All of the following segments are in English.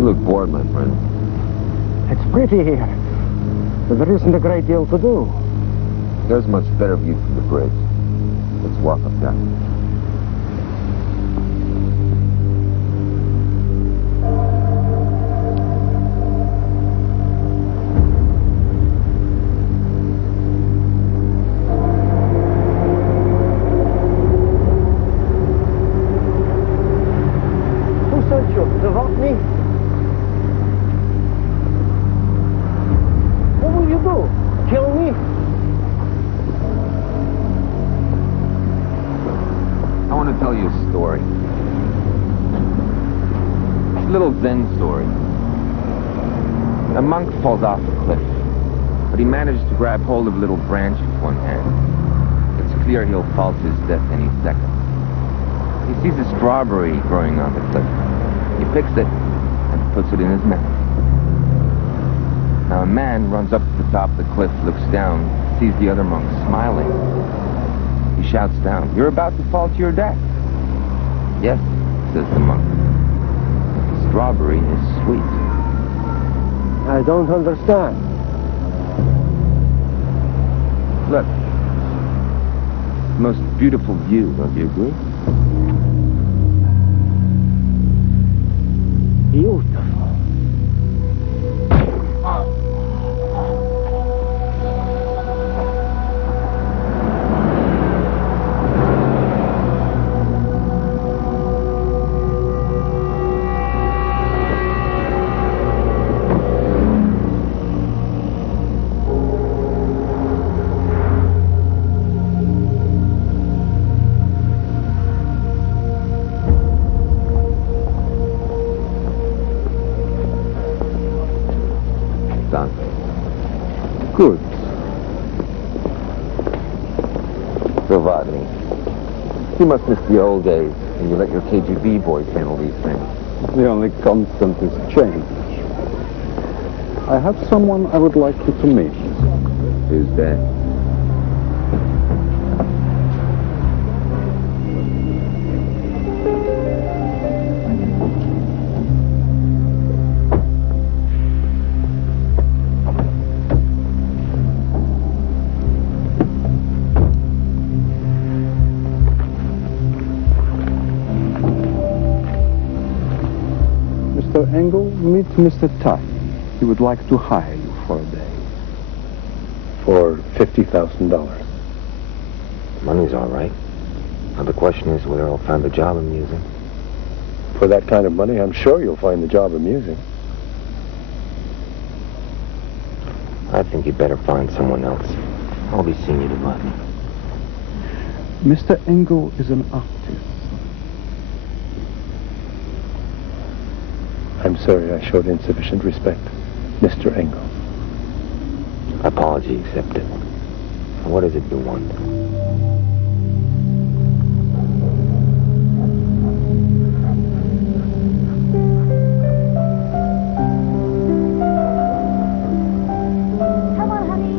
You look bored, my friend. It's pretty here, but there isn't a great deal to do. There's much better view from the bridge. Let's walk up that. Who sent you? The me? What will you do? Kill me? I want to tell you a story. It's a little Zen story. A monk falls off a cliff, but he manages to grab hold of a little branch with one hand. It's clear he'll fall to his death any second. He sees a strawberry growing on the cliff. He picks it and puts it in his mouth. Now a man runs up to the top of the cliff, looks down, sees the other monk smiling. He shouts down, "You're about to fall to your death." "Yes," says the monk. "The strawberry is sweet." I don't understand. Look. Most beautiful view, don't you agree? Beautiful. Good. Vgradeni. You must miss the old days when you let your KGB boys handle these things. The only constant is change. I have someone I would like you to meet. Who's that? Mr. Engel, meet Mr. Tuff. He would like to hire you for a day. For $50,000. Money's all right. Now the question is whether I'll find the job amusing. For that kind of money, I'm sure you'll find the job amusing. I think you'd better find someone else. I'll be seeing you tomorrow. Mr. Engel is an artist. I'm sorry I showed insufficient respect. Mr. Engel. Apology accepted. What is it you want? Come on, honey.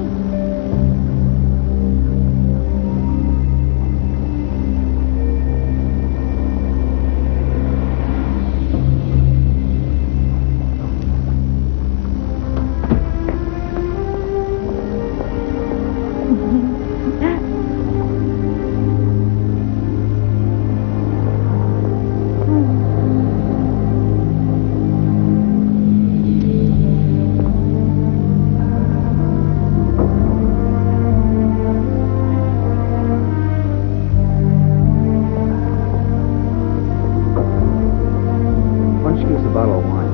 Why don't you give us a bottle of wine?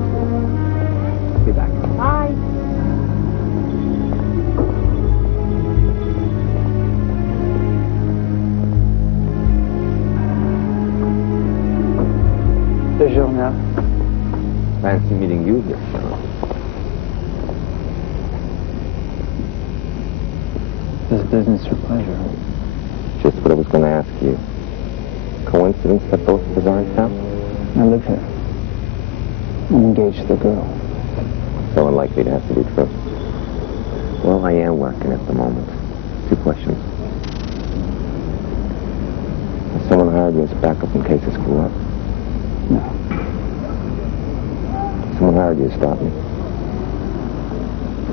I'll be back. Bye. Déjeuner. Fancy meeting you here, Sean. Is business or pleasure? Just what I was going to ask you. Coincidence that both of us are in town? I live here. I'm engaged to the girl. So unlikely to have to be true. Well, I am working at the moment. 2 questions. Has someone hired you as backup in case I screw up? No. Someone hired How did you stop me?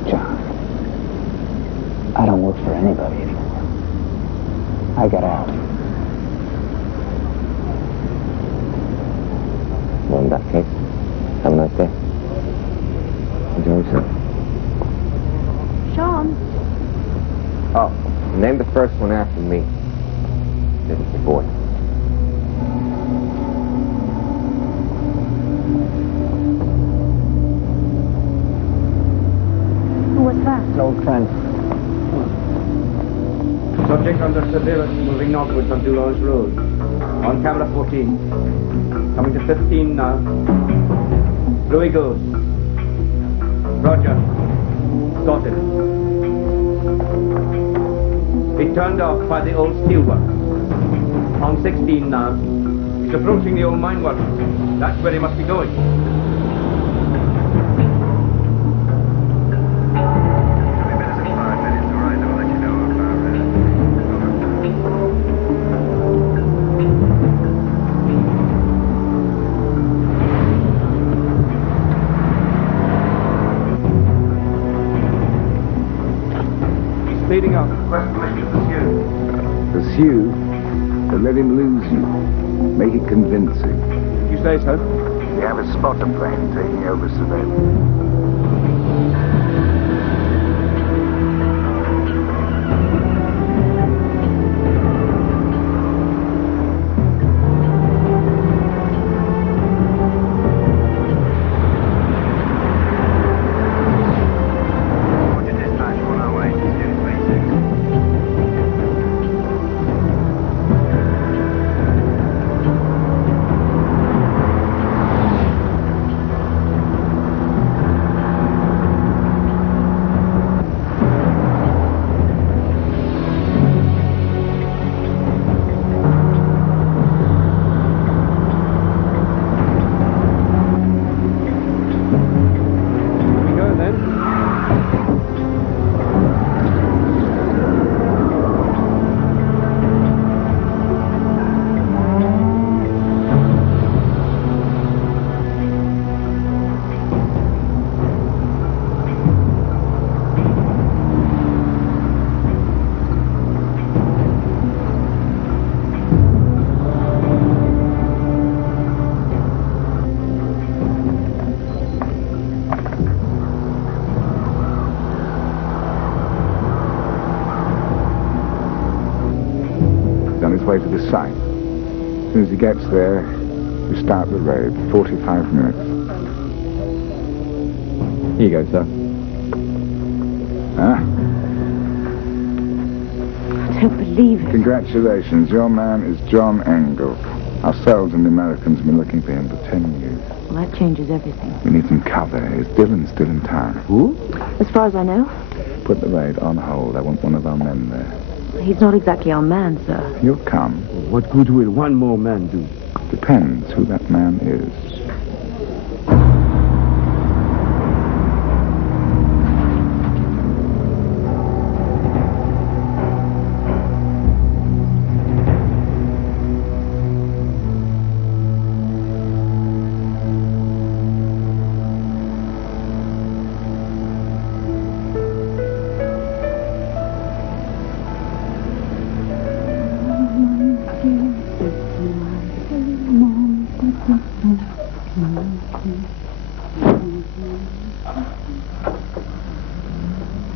John, I don't work for anybody anymore. I got out. Well, in that case, have a nice day. Enjoy yourself. Sean. Oh, name the first one after me. This is the boy. What's that? An old friend. Subject under surveillance moving northwards on Dulaw's Road. On camera 14. Coming to 15 now. Through he goes. Roger. Got it. He turned off by the old steelworks. On 16 now. He's approaching the old mine works. That's where he must be going. Speeding up. Request permission to pursue. Pursue? But let him lose you. Make it convincing. You say so? We have a spotter plane taking over surveillance. Way to the site. As soon as he gets there, we start the raid. 45 minutes. Here you go, sir. Huh? I don't believe it. Congratulations. Your man is John Engel. Ourselves and the Americans have been looking for him for 10 years. Well, that changes everything. We need some cover. Is Dylan still in town? Who? As far as I know, Put the raid on hold. I want one of our men there. he's not exactly our man, sir. He'll come. What good will one more man do? Depends who that man is.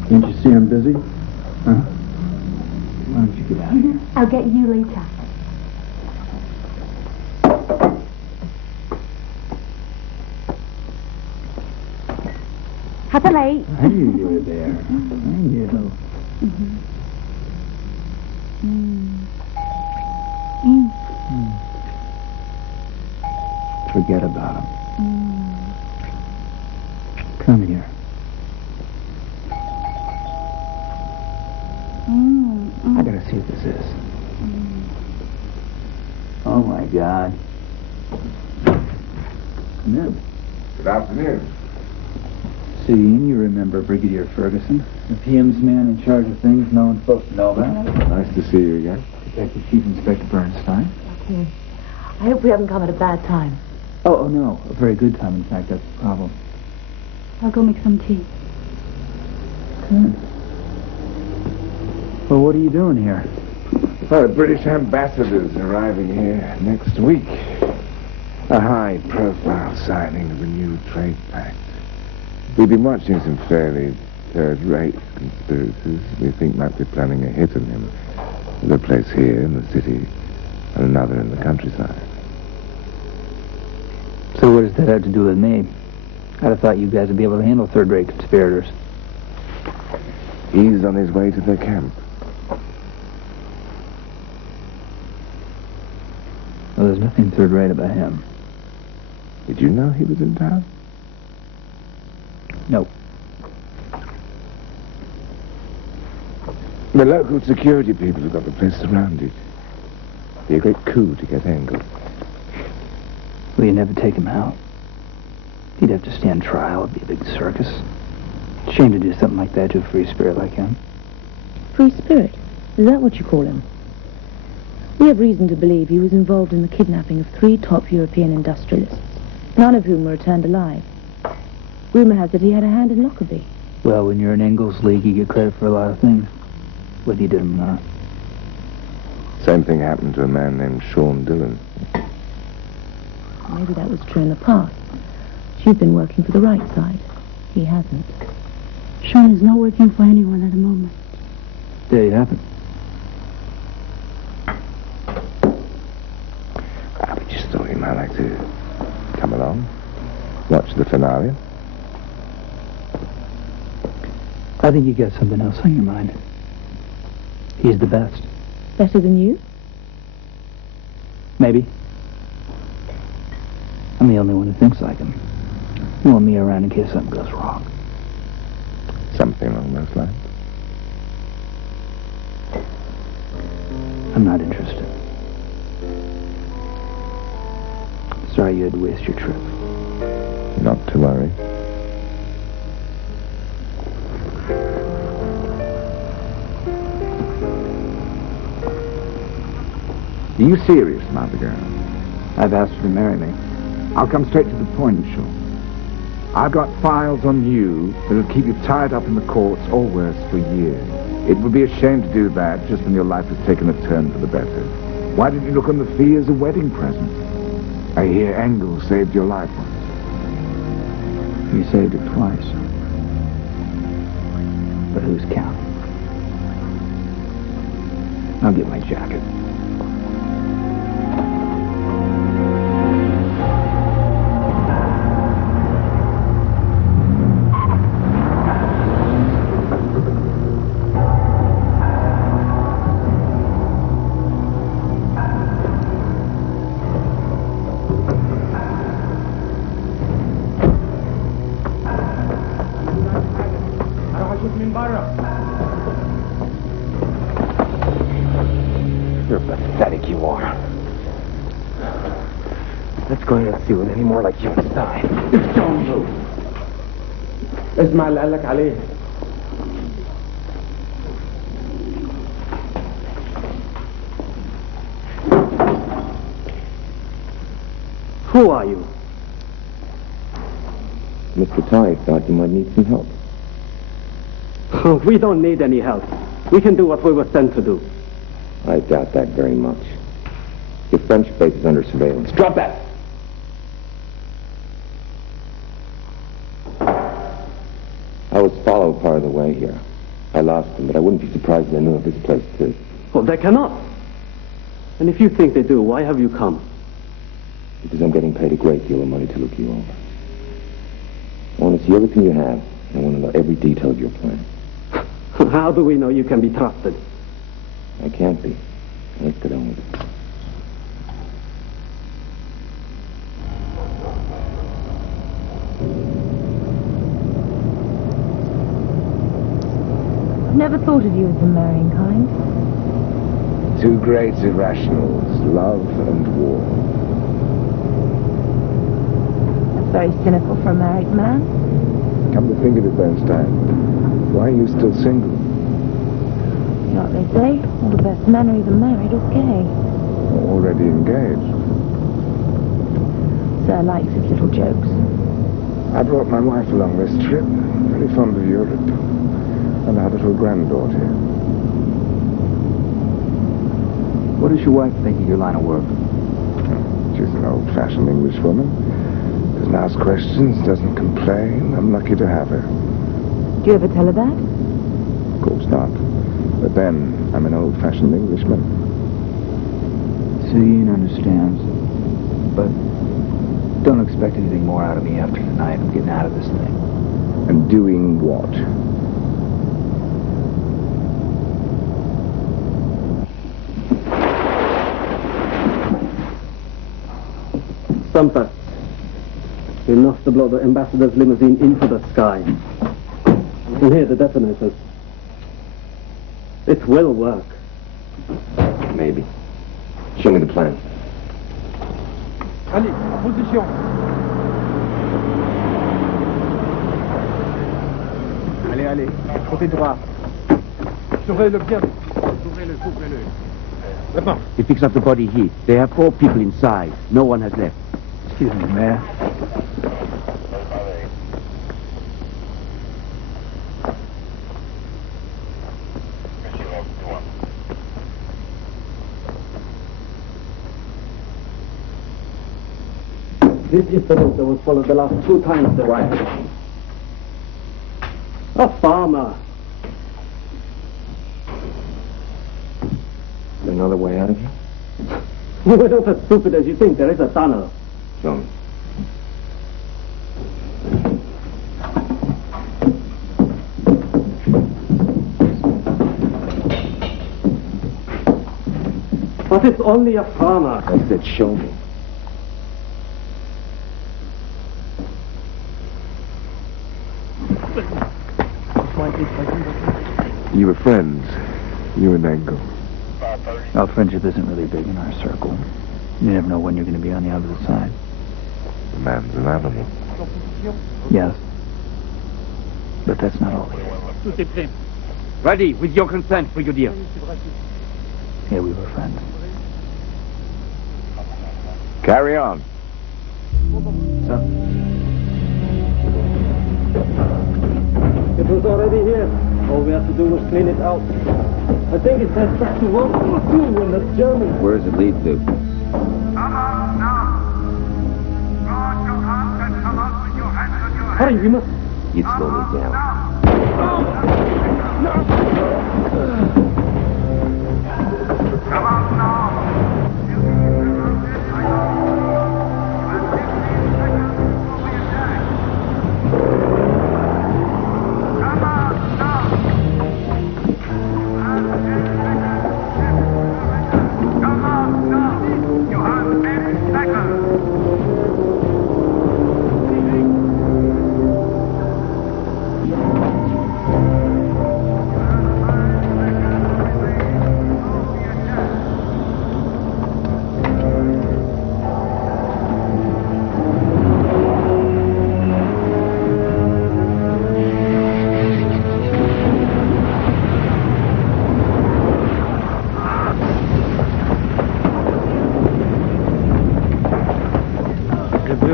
Can't you see I'm busy? Huh? Why don't you get out of here? I'll get you later. Happy late. I knew you were there. I knew. Forget about him. Come here. I gotta see what this is. Oh my God. Come in. Good afternoon. See, you remember Brigadier Ferguson, the PM's man in charge of things no one's supposed to know about. Nice to see you again. Detective Chief Inspector Bernstein. I hope we haven't come at a bad time. Oh, no, a very good time, in fact, that's the problem. I'll go make some tea. Well, what are you doing here? Well, the British ambassador's arriving here next week. A high-profile signing of a new trade pact. We've been watching some fairly third-rate conspirators we think might be planning a hit on him. With a place here in the city and another in the countryside. So what does that have to do with me? I'd have thought you guys would be able to handle third-rate conspirators. He's on his way to their camp. Well, there's nothing third-rate about him. Did you know he was in town? Nope. The local security people have got the place surrounded. Be a great coup to get Engel. Well, you never take him out. He'd have to stand trial. It'd be a big circus. Shame to do something like that to a free spirit like him. Free spirit? Is that what you call him? We have reason to believe he was involved in the kidnapping of 3 top European industrialists, none of whom were returned alive. Rumor has it he had a hand in Lockerbie. Well, when you're in Engel's league, you get credit for a lot of things, whether you did them or not. Same thing happened to a man named Sean Dillon. Maybe that was true in the past. You've been working for the right side. He hasn't. Sean is not working for anyone at the moment. There you have it. We just thought you might like to come along, watch the finale. I think you got something else on your mind. He's the best. Better than you? Maybe. I'm the only one who thinks like him. You want me around in case something goes wrong. Something along those lines. I'm not interested. Sorry you had to waste your trip. Not to worry. Are you serious, Mother Girl? I've asked her to marry me. I'll come straight to the point, Sean. I've got files on you that'll keep you tied up in the courts or worse for years. It would be a shame to do that just when your life has taken a turn for the better. Why didn't you look on the fee as a wedding present? I hear Engel saved your life once. You saved it twice. But who's counting? I'll get my jacket. You're pathetic, you are. Let's go ahead and see with any more like you inside. Don't move. اسمع اللي قالك عليه. Who are you? Mr. Ty thought you might need some help. We don't need any help. We can do what we were sent to do. I doubt that very much. Your French base is under surveillance. Drop that! I was followed part of the way here. I lost them, but I wouldn't be surprised if they knew of this place, too. Well, they cannot. And if you think they do, why have you come? Because I'm getting paid a great deal of money to look you over. I want to see everything you have. I want to know every detail of your plan. How do we know you can be trusted? I can't be. Let's get on with it. Never thought of you as the marrying kind. Two great irrationals, love and war. That's very cynical for a married man. Come to think of it, Bernstein, why are you still single? You know what they say? All the best men are either married or gay. Already engaged. Sir likes his little jokes. I brought my wife along this trip. Very fond of Europe. And our little granddaughter. What does your wife think of your line of work? She's an old-fashioned English woman. Doesn't ask questions, doesn't complain. I'm lucky to have her. Do you ever tell her that? Of course not. But then, I'm an old-fashioned Englishman. Ian understands. But don't expect anything more out of me after tonight. I'm getting out of this thing. And doing what? Sampa. Enough to blow the ambassador's limousine into the sky. And here are the detonators. It will work. Maybe. Show me the plan. Allez, position. Allez, allez, côté droit. Surveille-le bien. Couvrez-le. Maintenant. He picks up the body heat. They have 4 people inside. No one has left. Excuse me, Mayor. This is the route that was followed the last 2 times, sir. Quiet. A farmer. Is there another way out of here? We're not as stupid as you think. There is a tunnel. Show me. But it's only a farmer. I said show me. You were friends, you and Engel. Our friendship isn't really big in our circle. You never know when you're going to be on the opposite side. The man's an animal. Yes. But that's not all. Tout est prêt. Ready, with your consent, Brigadier. Yeah, we were friends. Carry on. It was already here. All we have to do was clean it out. I think it says back to World War II in the German. Where does it lead to? Hurry, we must... You'd slow me down.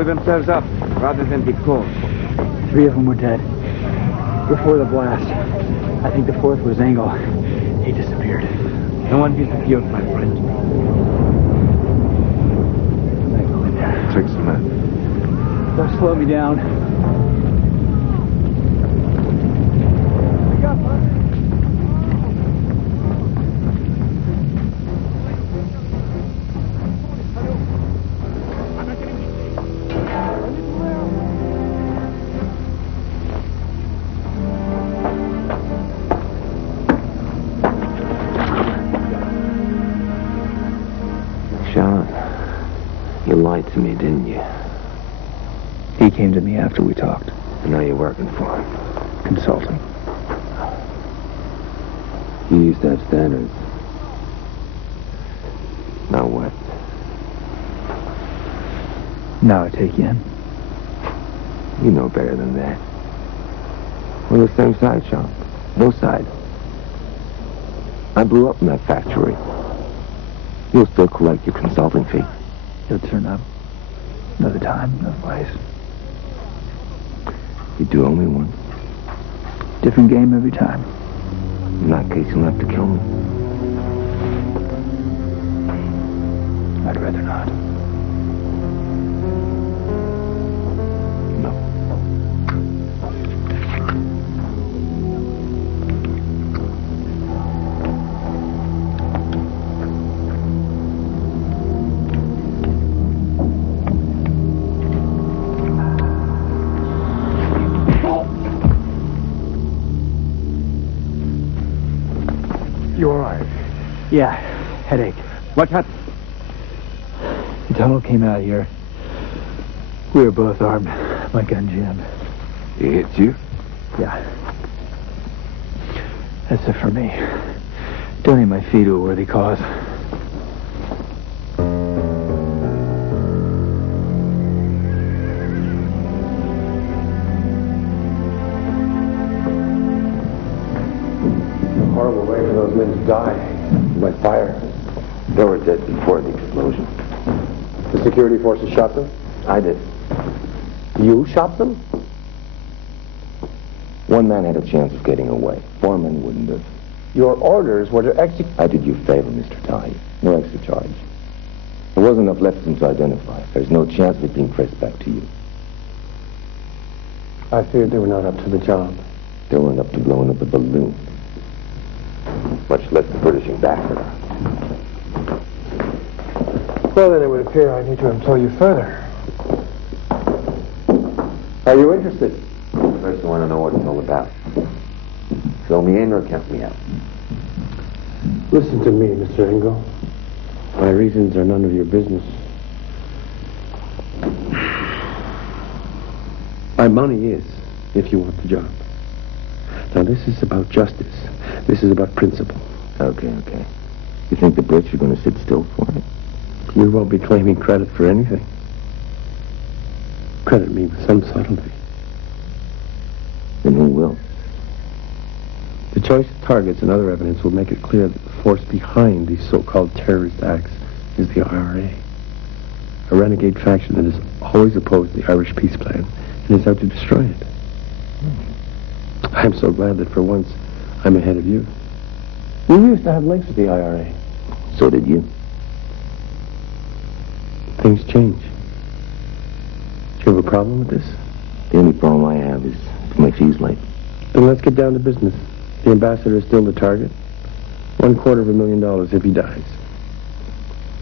Themselves up rather than be caught. 3 of them were dead before the blast. I think the 4th was Engel. He disappeared. No one disappeared, my friend. Engel in there. Takes a man. Don't slow me down. You lied to me, didn't you? He came to me after we talked. And now you're working for him. Consulting. You used to have standards. Now what? Now I take you in. You know better than that. We're on the same side, Sean. Both sides. I blew up in that factory. You'll still collect your consulting fee. He'll turn up. Another time, another place. You do owe me one. Different game every time. In that case, you'll have to kill me. I'd rather not. No. You all right? Yeah, headache. What happened? The tunnel came out here. We were both armed. My gun jammed. He hit you? Yeah. That's it for me. Donate my fee to a worthy cause. Horrible way for those men to die. By fire. They were dead before the explosion. The security forces shot them? I did. You shot them? One man had a chance of getting away. 4 men wouldn't have. Your orders were to execute... I did you a favor, Mr. Tai. No extra charge. There wasn't enough left for them to identify. There's no chance of it being traced back to you. I feared they were not up to the job. They weren't up to blowing up a balloon. Much less the British ambassador. Well, then it would appear I need to employ you further. Are you interested? First, I want to know what it's all about. Fill me in or count me out. Listen to me, Mr. Engel. My reasons are none of your business. My money is, if you want the job. Now, this is about justice. This is about principle. Okay. You think the Brits are going to sit still for it? We won't be claiming credit for anything. Credit me with some subtlety. Then who will? The choice of targets and other evidence will make it clear that the force behind these so-called terrorist acts is the IRA. A renegade faction that has always opposed the Irish peace plan and is out to destroy it. I'm so glad that for once I'm ahead of you. You used to have links with the IRA. So did you. Things change. Do you have a problem with this? The only problem I have is my fee's late. Then let's get down to business. The ambassador is still the target. $250,000 if he dies.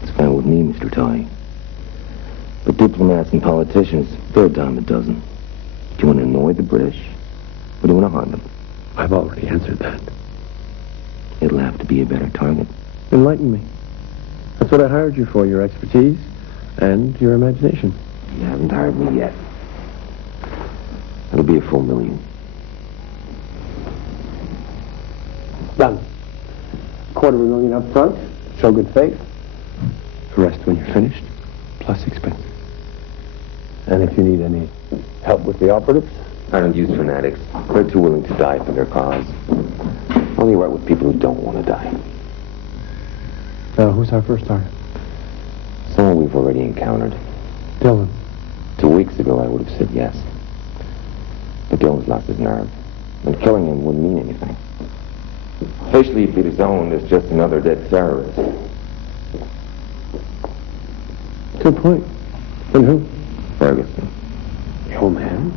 It's fine with me, Mr. Tai. But diplomats and politicians, they're a dime a dozen. Do you want to annoy the British? Or do you want to harm them? I've already answered that. It'll have to be a better target. Enlighten me. That's what I hired you for, your expertise and your imagination. You haven't hired me yet. It'll be a full $1,000,000. Done. $250,000 up front. Show good faith. The rest when you're finished, plus expenses. And if you need any help with the operatives? I don't use fanatics. They're too willing to die for their cause. Only work with people who don't want to die. Now, who's our first target? Someone we've already encountered. Dylan. 2 weeks ago, I would have said yes. But Dylan's lost his nerve. And killing him wouldn't mean anything. Officially, he'd be disowned as just another dead terrorist. Good point. And who? Ferguson. Your man?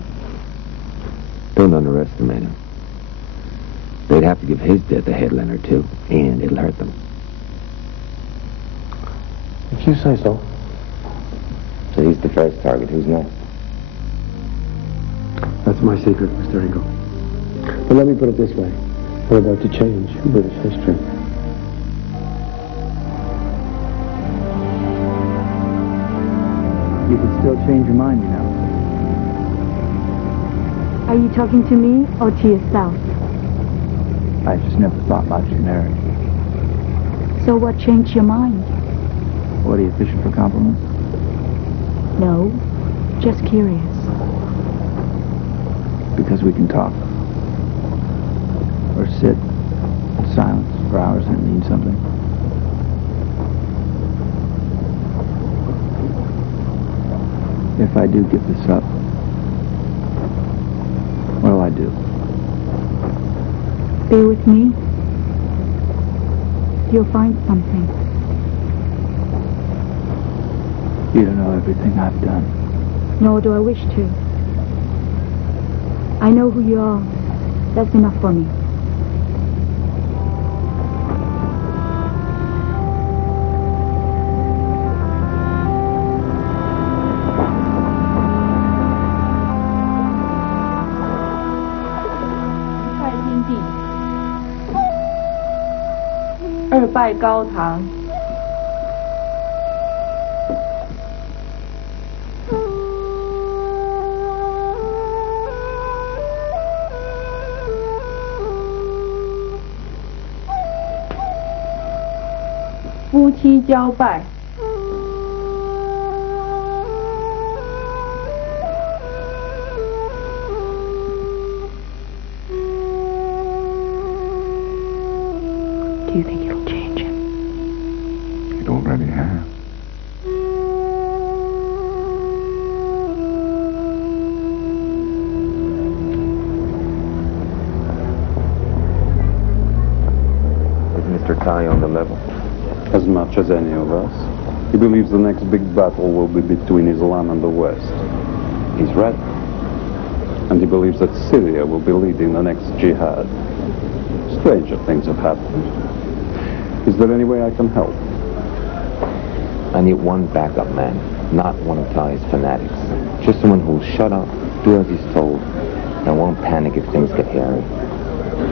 Don't underestimate him. They'd have to give his death a headline or two, and it'll hurt them. If you say so. So he's the first target. Who's next? That's my secret, Mr. Engel. But let me put it this way. We're about to change British history. You could still change your mind, you know. Are you talking to me or to yourself? I just never thought much of marriage. So what changed your mind? What, are you fishing for compliments? No, just curious. Because we can talk. Or sit in silence for hours and it means something. If I do give this up, Be with me. You'll find something. You don't know everything I've done. Nor do I wish to. I know who you are. That's enough for me.夫妻交拜。Do you think it'll change him? It already has. Is Mr. Ty on the level? As much as any of us. He believes the next big battle will be between Islam and the West. He's right. And he believes that Syria will be leading the next jihad. Stranger things have happened. Is there any way I can help? I need one backup man, not one of Ty's fanatics. Just someone who'll shut up, do as he's told, and won't panic if things get hairy.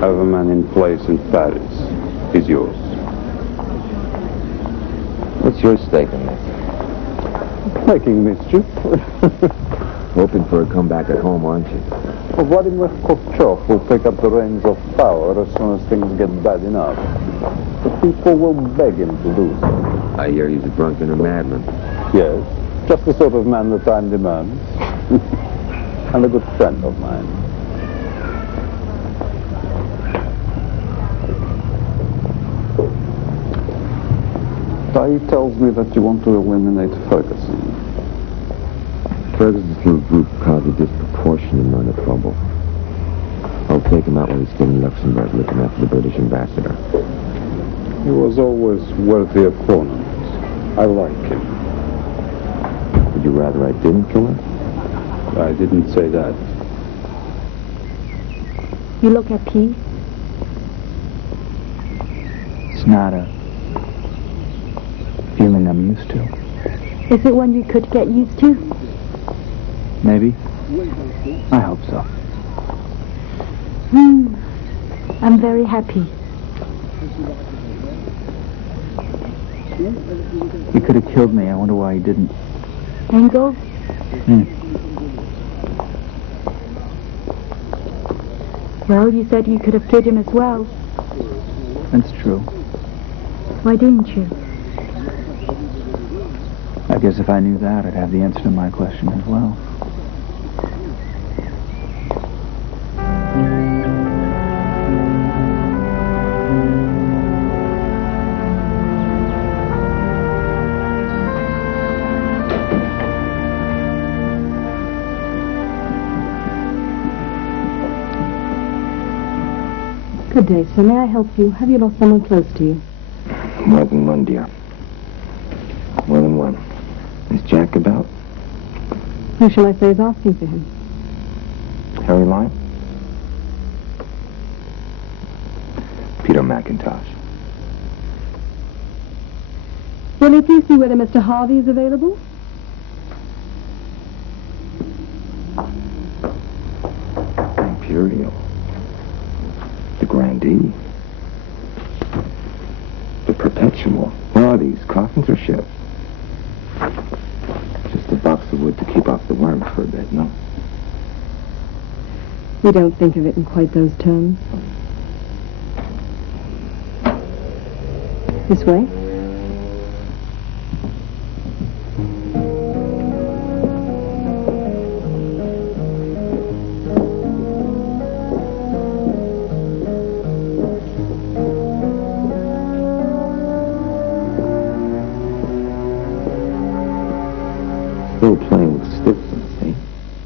I have a man in place in Paris. He's yours. What's your stake in this? Making mischief. Hoping for a comeback at home, aren't you? Well, Vladimir Khrushchev will pick up the reins of power as soon as things get bad enough. The people will beg him to do so. I hear he's a drunken or madman. Yes, just the sort of man the time demands. And a good friend of mine. Ty tells me that you want to eliminate Ferguson. Ferguson's little group caused a disproportionate amount of trouble. I'll take him out while he's still in Luxembourg looking after the British ambassador. He was always worthy opponent. I like him. Would you rather I didn't kill him? I didn't say that. You look at peace. It's not a feeling I'm used to. Is it one you could get used to? Maybe. I hope so. I'm very happy. He could have killed me. I wonder why he didn't. Engel? Well, you said you could have killed him as well. That's true. Why didn't you? I guess if I knew that, I'd have the answer to my question as well. Good day, sir. May I help you? Have you lost someone close to you? More than one, dear. More than one. Is Jack about? Who shall I say is asking for him? Harry Lyme? Peter McIntosh. Will you please see whether Mr. Harvey is available? Imperial. The Grandee. The Perpetual. What are these, coffins or ships? Just a box of wood to keep off the worms for a bit, no? We don't think of it in quite those terms. This way? Still playing with stiffness, eh?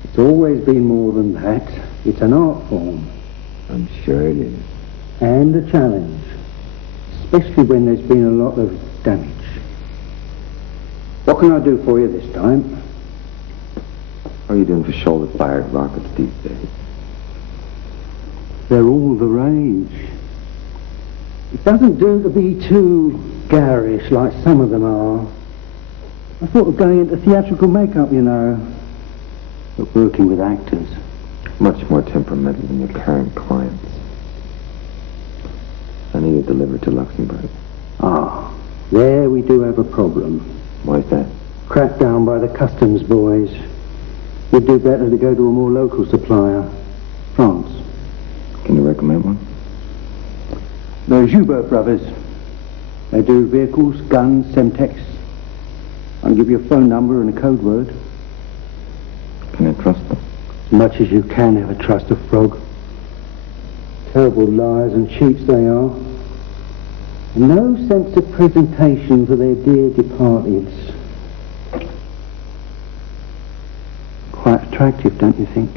It's always been more than that. It's an art form. I'm sure it is. And a challenge, especially when there's been a lot of damage. What can I do for you this time? What are you doing for shoulder-fired rockets these days? They're all the rage. It doesn't do to be too garish like some of them are. I thought of going into theatrical makeup, you know. But working with actors. Much more temperamental than your current clients. I need it delivered to Luxembourg. Ah, there we do have a problem. Why's that? Cracked down by the customs boys. We'd do better to go to a more local supplier. France. Can you recommend one? The Joubert brothers. They do vehicles, guns, Semtex. I'll give you a phone number and a code word. Can I trust them? As much as you can ever trust a frog. Terrible liars and cheats they are. And no sense of presentation for their dear departeds. Quite attractive, don't you think?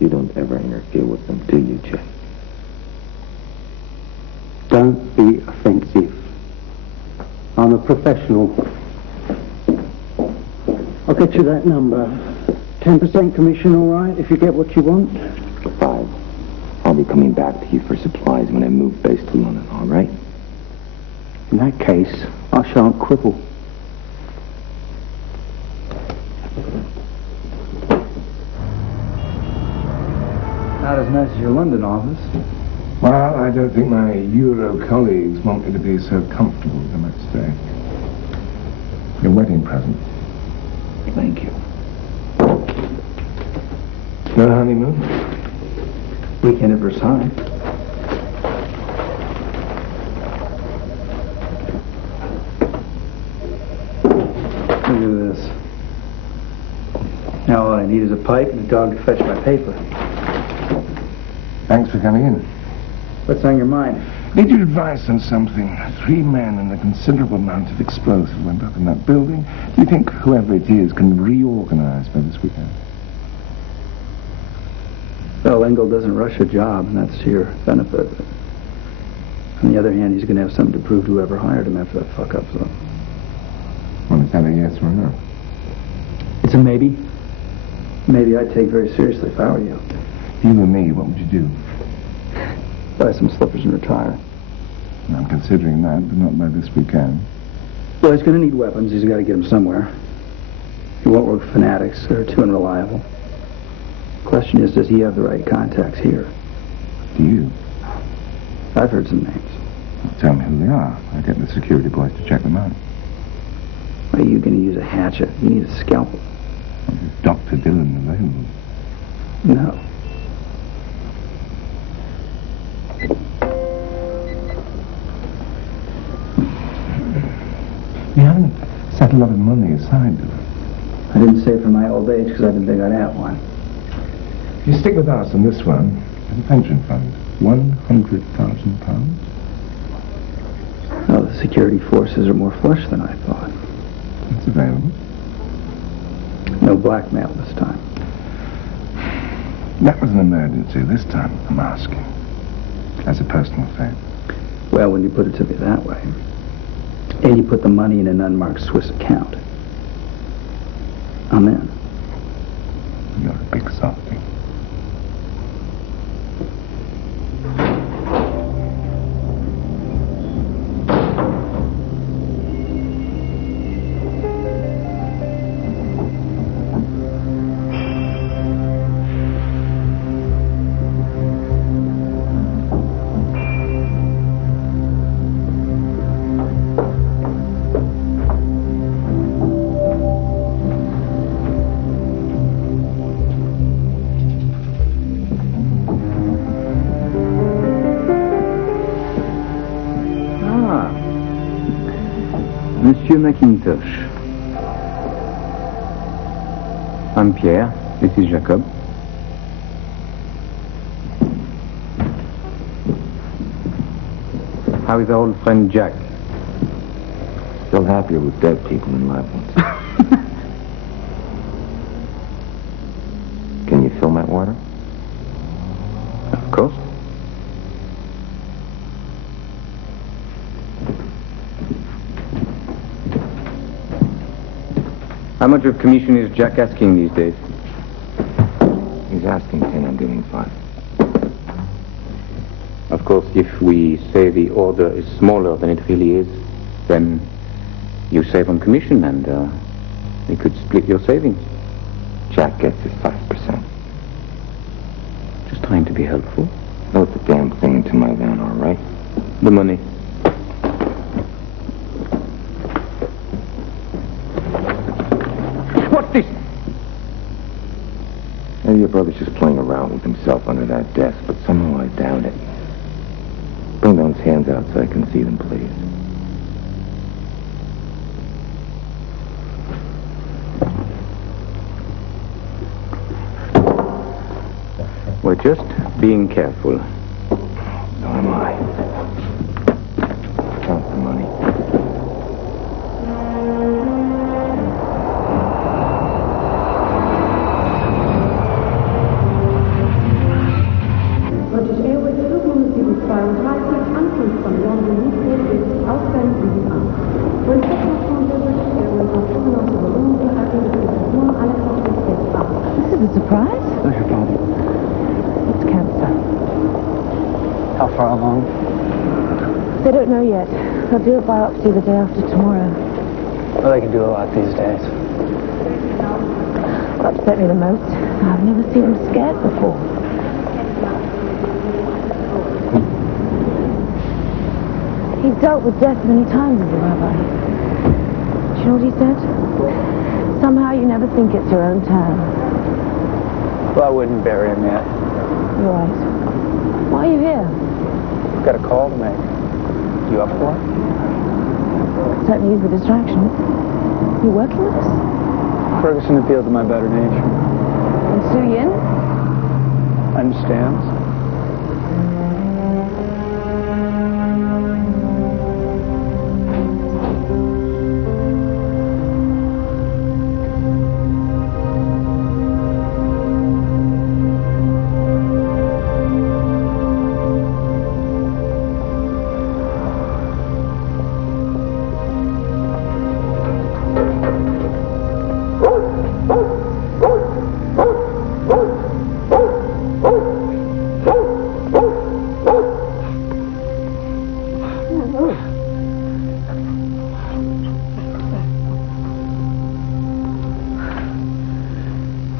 You don't ever interfere with them, do you, Jay? Don't be offensive. I'm a professional. I'll get you that number. 10% commission, all right, if you get what you want? 5. I'll be coming back to you for supplies when I move base to London, all right? In that case, I shan't quibble. Not as nice as your London office. Well, I don't think my Euro colleagues want me to be so comfortable the next day. Your wedding present. Thank you. No honeymoon? Weekend at Versailles. Look at this. Now all I need is a pipe and a dog to fetch my paper. Thanks for coming in. What's on your mind? Need your advice on something. 3 men and a considerable amount of explosive went up in that building. Do you think whoever it is can reorganize by this weekend? Well, Engel doesn't rush a job, and that's to your benefit. On the other hand, he's going to have something to prove to whoever hired him after that fuck-up, so... Well, is that a yes or a no? It's a maybe. Maybe I'd take very seriously if I were you. You and me, what would you do? Buy some slippers and retire. I'm considering that, but not by this weekend. Well, he's going to need weapons. He's got to get them somewhere. He won't work with fanatics. They're too unreliable. The question is, does he have the right contacts here? Do you? I've heard some names. Well, tell me who they are. I'll get the security boys to check them out. Are you going to use a hatchet? You need a scalpel. Well, is Dr. Dillon available? No. You haven't set a lot of money aside, do you? I didn't save for my old age because I didn't think I'd have one. You stick with us on this one, as a pension fund. £100,000. Oh, the security forces are more flush than I thought. It's available. No blackmail this time. That was an emergency. This time, I'm asking. As a personal favor. Well, when you put it to me that way. And you put the money in an unmarked Swiss account. I'm in. You're a big softy. Monsieur McIntosh. I'm Pierre. This is Jacob. How is our old friend Jack? Still happier with dead people than live ones. Can you film that water? How much of commission is Jack asking these days? He's asking 10, I'm giving 5. Of course, if we say the order is smaller than it really is, then you save on commission and we could split your savings. Jack gets his 5%. Just trying to be helpful. Load the damn thing into my van, all right? The money. What's this? Maybe your brother's just playing around with himself under that desk, but somehow I doubt it. Bring those hands out so I can see them, please. We're just being careful. So am I. Count the money. British Airways Flugmodul 32 Ankunft von London Heathrow ist Ausgang 7a. Für den Flugmodul der British Airways auf 95 Volumen eröffnet nur alle Kosten jetzt ab. This is a surprise. What's your problem? It's cancer. How far along? They don't know yet. They'll do a biopsy the day after tomorrow. Well, they can do a lot these days. What upset me the most, I've never seen him scared before. He's dealt with death many times as a rabbi. Do you know what he said? Somehow you never think it's your own turn. Well, I wouldn't bury him yet. You're right. Why are you here? I've got a call to make. You up for it? Could certainly use the distraction. You working with us? Ferguson appealed to my better nature. And Su Yin? Understands?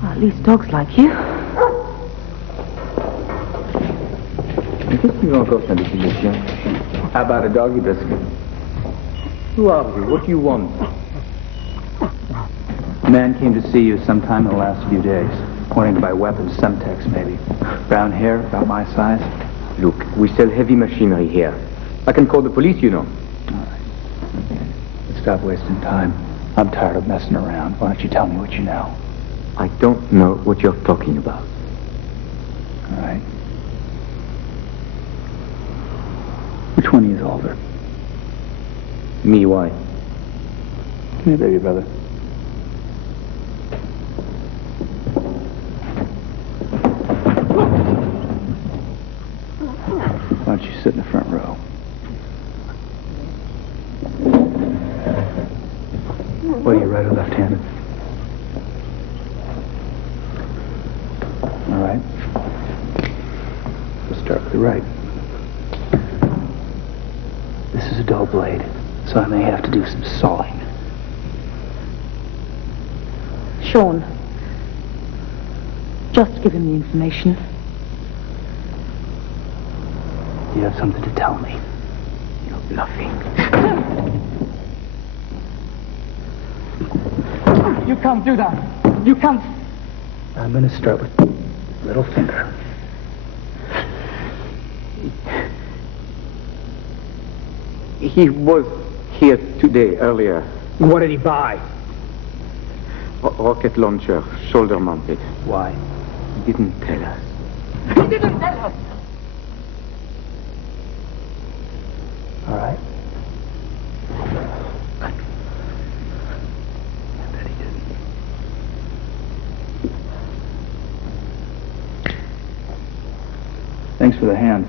At least dogs like you. Qu'est-ce que tu veux encore, syndicate de chien? How about a doggy biscuit? Who are you? What do you want? A man came to see you sometime in the last few days, pointing to my weapons, Semtex maybe. Brown hair, about my size. Look, we sell heavy machinery here. I can call the police, you know. All right. Let's stop wasting time. I'm tired of messing around. Why don't you tell me what you know? I don't know what you're talking about. All right. Which one of you is older? Me, why? Come here, baby brother. Why don't you sit in the front row? What are you, right or left-handed? All right. We'll start with the right. This is a dull blade, so I may have to do some sawing. Sean, just give him the information. You have something to tell me. You're bluffing. You can't do that. You can't. I'm going to start with little finger. He was here today, earlier. What did he buy? Rocket launcher, shoulder mounted. Why? He didn't tell us. He didn't tell us! All right. I bet he didn't. Thanks for the hand.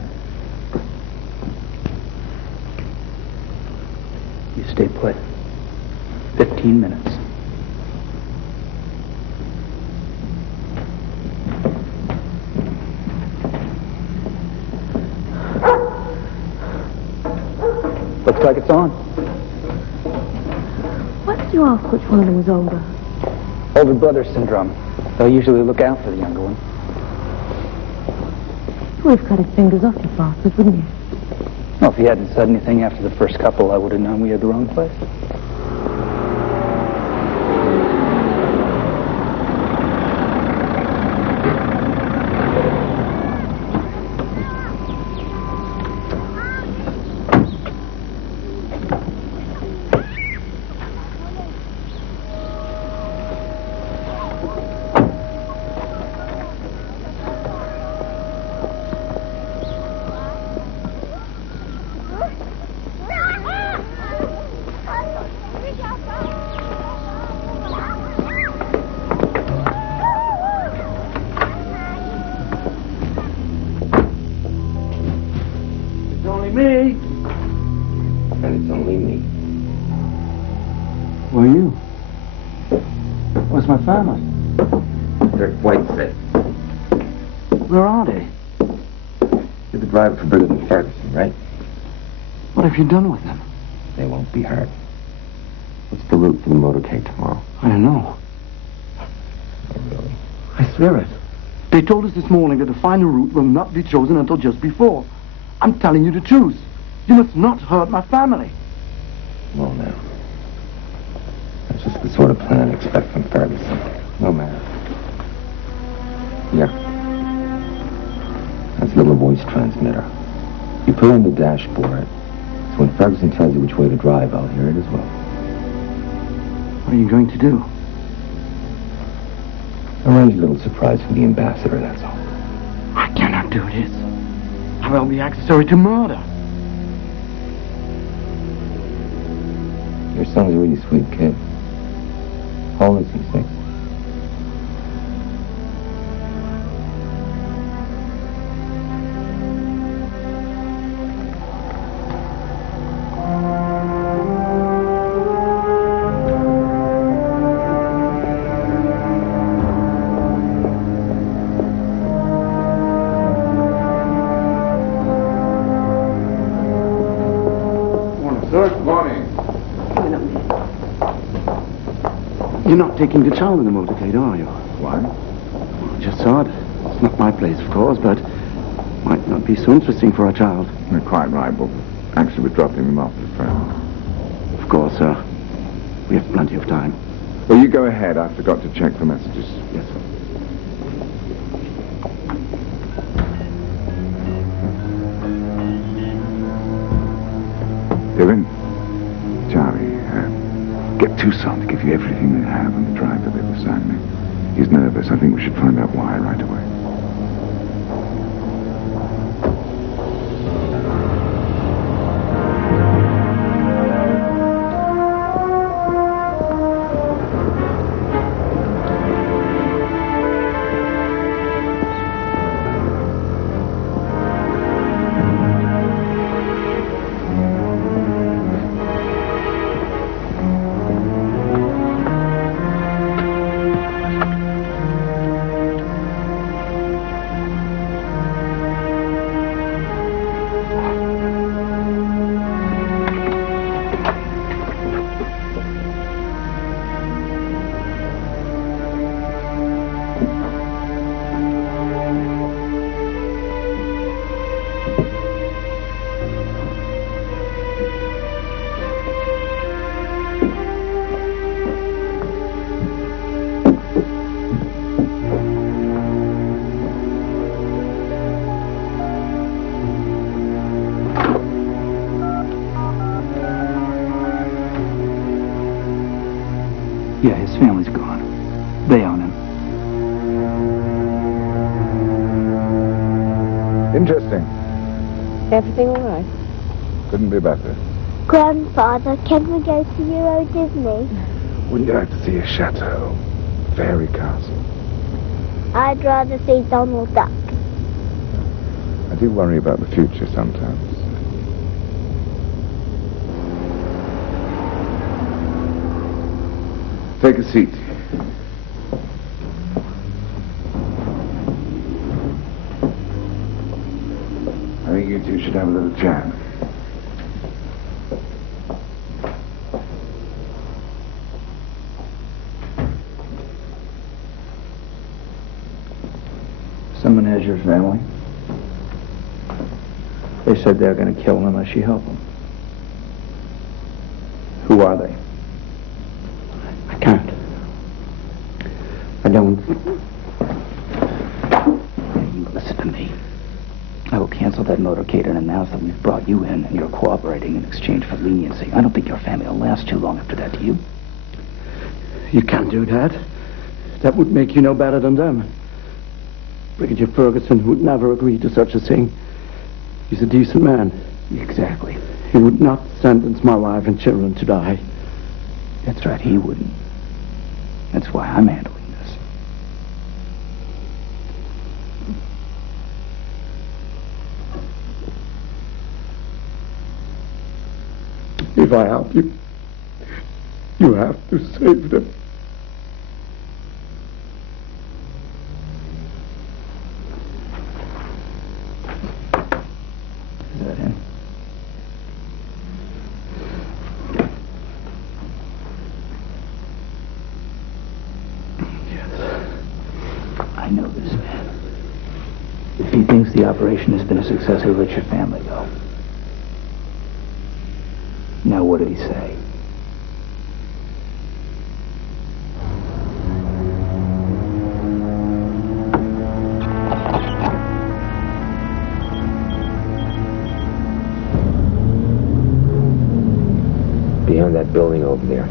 You stay put. 15 minutes. Looks like it's on. Why did you ask which one of them was older? Older brother syndrome. They'll usually look out for the younger one. You would have cut his fingers off, you bastard, wouldn't you? Well, if he hadn't said anything after the first couple, I would have known we had the wrong place. Me? And it's only me. Who are you? Where's my family? They're quite set. Where are they? You're the driver for Brigham and Ferguson, right? What have you done with them? They won't be hurt. What's the route for the motorcade tomorrow? I don't know. Oh, really? I swear it. They told us this morning that the final route will not be chosen until just before. I'm telling you to choose. You must not hurt my family. Well, now. That's just the sort of plan I expect from Ferguson. No matter. Yeah. That's a little voice transmitter. You put it on the dashboard, so when Ferguson tells you which way to drive, I'll hear it as well. What are you going to do? Arrange a little surprise for the ambassador, that's all. I cannot do this. I will be accessory to murder. Your son's a really sweet kid. How old is he, 6? You're not taking the child in the motorcade, are you? Why? Well, just odd. It's not my place, of course, but might not be so interesting for a child. You're quite right, but actually we're dropping him off at the front. Of course, sir. We have plenty of time. Well, you go ahead. I forgot to check for messages. Yes, sir. Dylan, Charlie, get Tucson to give you everything they have on the drive that they've assigned me. He's nervous. I think we should find out why right away. Yeah, his family's gone. They own him. Interesting. Everything all right? Couldn't be better. Grandfather, can we go to Euro Disney? Wouldn't you like to see a chateau? Fairy castle? I'd rather see Donald Duck. I do worry about the future sometimes. Take a seat. I think you two should have a little chat. Some Menager's family. They said they're going to kill him unless you help them. Who are they? I can't. I don't. You listen to me. I will cancel that motorcade and announce that we've brought you in and you're cooperating in exchange for leniency. I don't think your family will last too long after that, do you? You can't do that. That would make you no better than them. Brigadier Ferguson would never agree to such a thing. He's a decent man. Exactly. He would not sentence my wife and children to die. That's right, he wouldn't. That's why I'm handling this. If I help you, you have to save them. Is that it? I know this man. If he thinks the operation has been a success, he'll let your family go. Now, what did he say? Behind that building over there.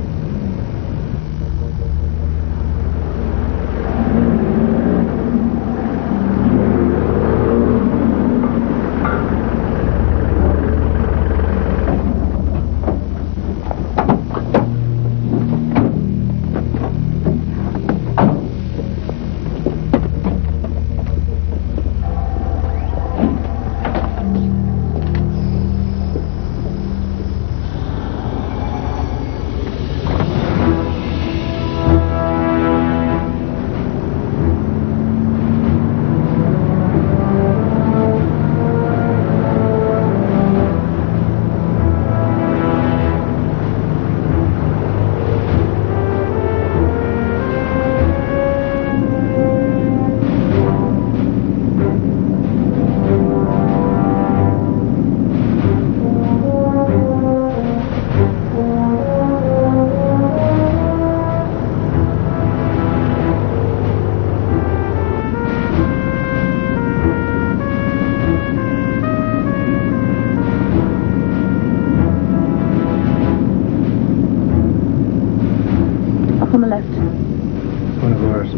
On the left. One of ours.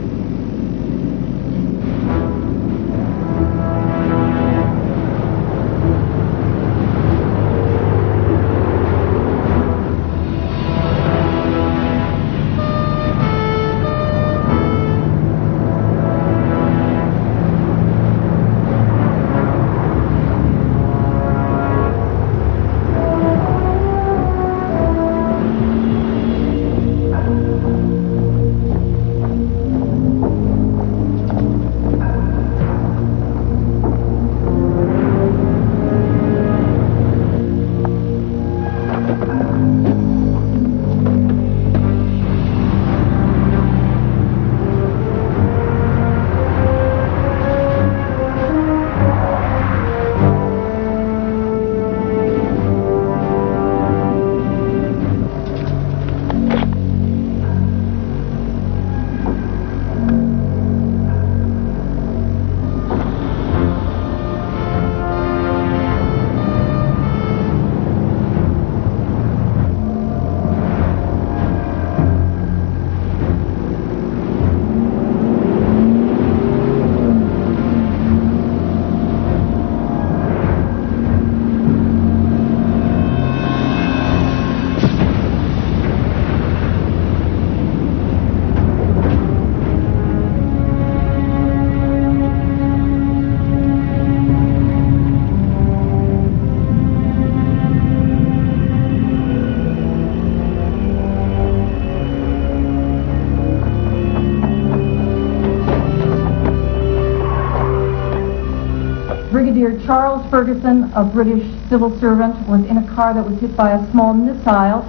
Brigadier Charles Ferguson, a British civil servant, was in a car that was hit by a small missile,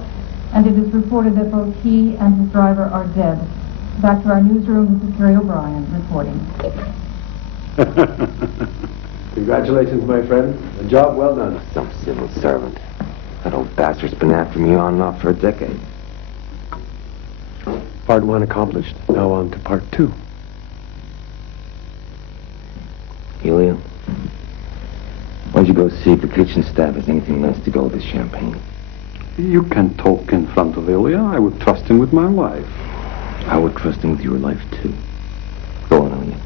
and it is reported that both he and his driver are dead. Back to our newsroom, this is Carrie O'Brien reporting. Congratulations, my friend. A job well done. Some civil servant. That old bastard's been after me on and off for a decade. Part 1 accomplished. Now on to part 2. Julia, why don't you go see if the kitchen staff has anything nice to go with this champagne? You can talk in front of Ilya. I would trust him with my life. I would trust him with your life, too. Go on, Ilya.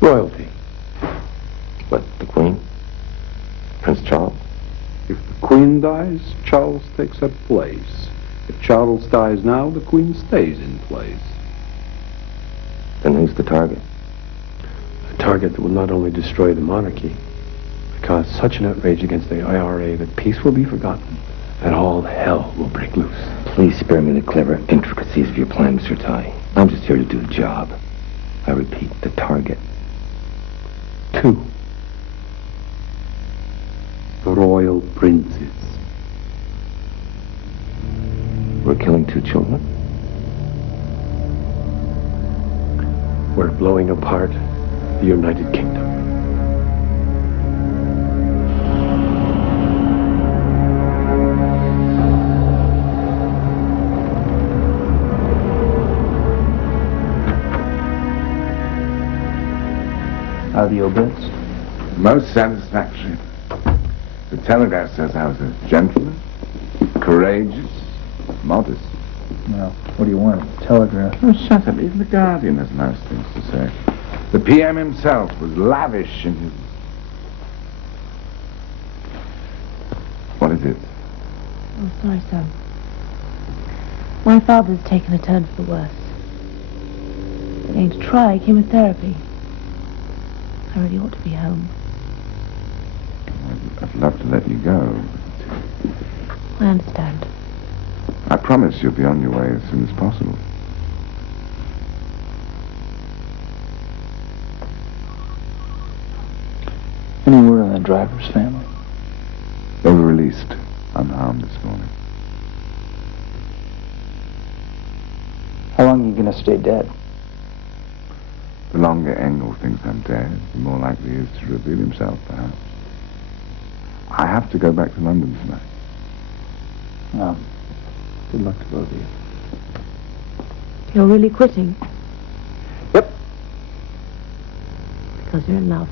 Royalty. What, the Queen? Prince Charles? If the Queen dies, Charles takes her place. If Charles dies now, the Queen stays in place. Then who's the target? A target that will not only destroy the monarchy, but cause such an outrage against the IRA that peace will be forgotten and all hell will break loose. Please spare me the clever intricacies of your plan, Mr. Tai. I'm just here to do the job. I repeat, the target. 2. The royal princes. We're killing 2 children? We're blowing apart the United Kingdom. Are the obits? Most satisfactory. The telegraph says I was a gentleman, courageous, modest. Well, what do you want? Telegraph? Oh, shut up. Even the Guardian has nice things to say. The PM himself was lavish in his... What is it? Oh, sorry, son. My father's taken a turn for the worse. We're going to try chemotherapy. I really ought to be home. I'd love to let you go. I understand. I promise you'll be on your way as soon as possible. Any word on the driver's family? They were released unharmed this morning. How long are you going to stay dead? The longer Engel thinks I'm dead, the more likely he is to reveal himself, perhaps. I have to go back to London tonight. Oh. Good luck to both of you. You're really quitting? Yep. Because you're in love.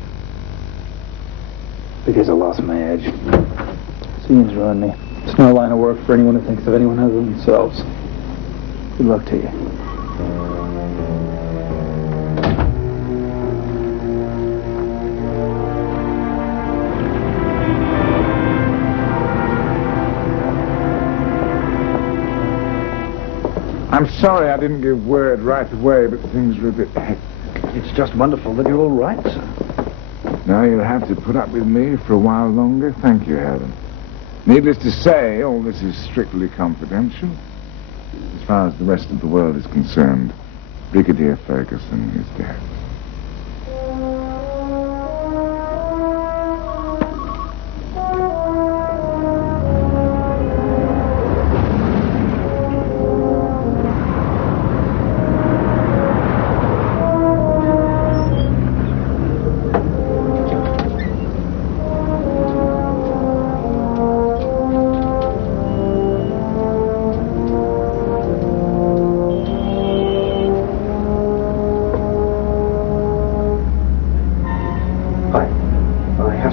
Because I lost my edge. Scenes ruin me. It's no line of work for anyone who thinks of anyone other than themselves. Good luck to you. I'm sorry I didn't give word right away, but things were a bit hectic. It's just wonderful that you're all right, sir. Now you'll have to put up with me for a while longer. Thank you, Helen. Needless to say, all this is strictly confidential. As far as the rest of the world is concerned, Brigadier Ferguson is dead.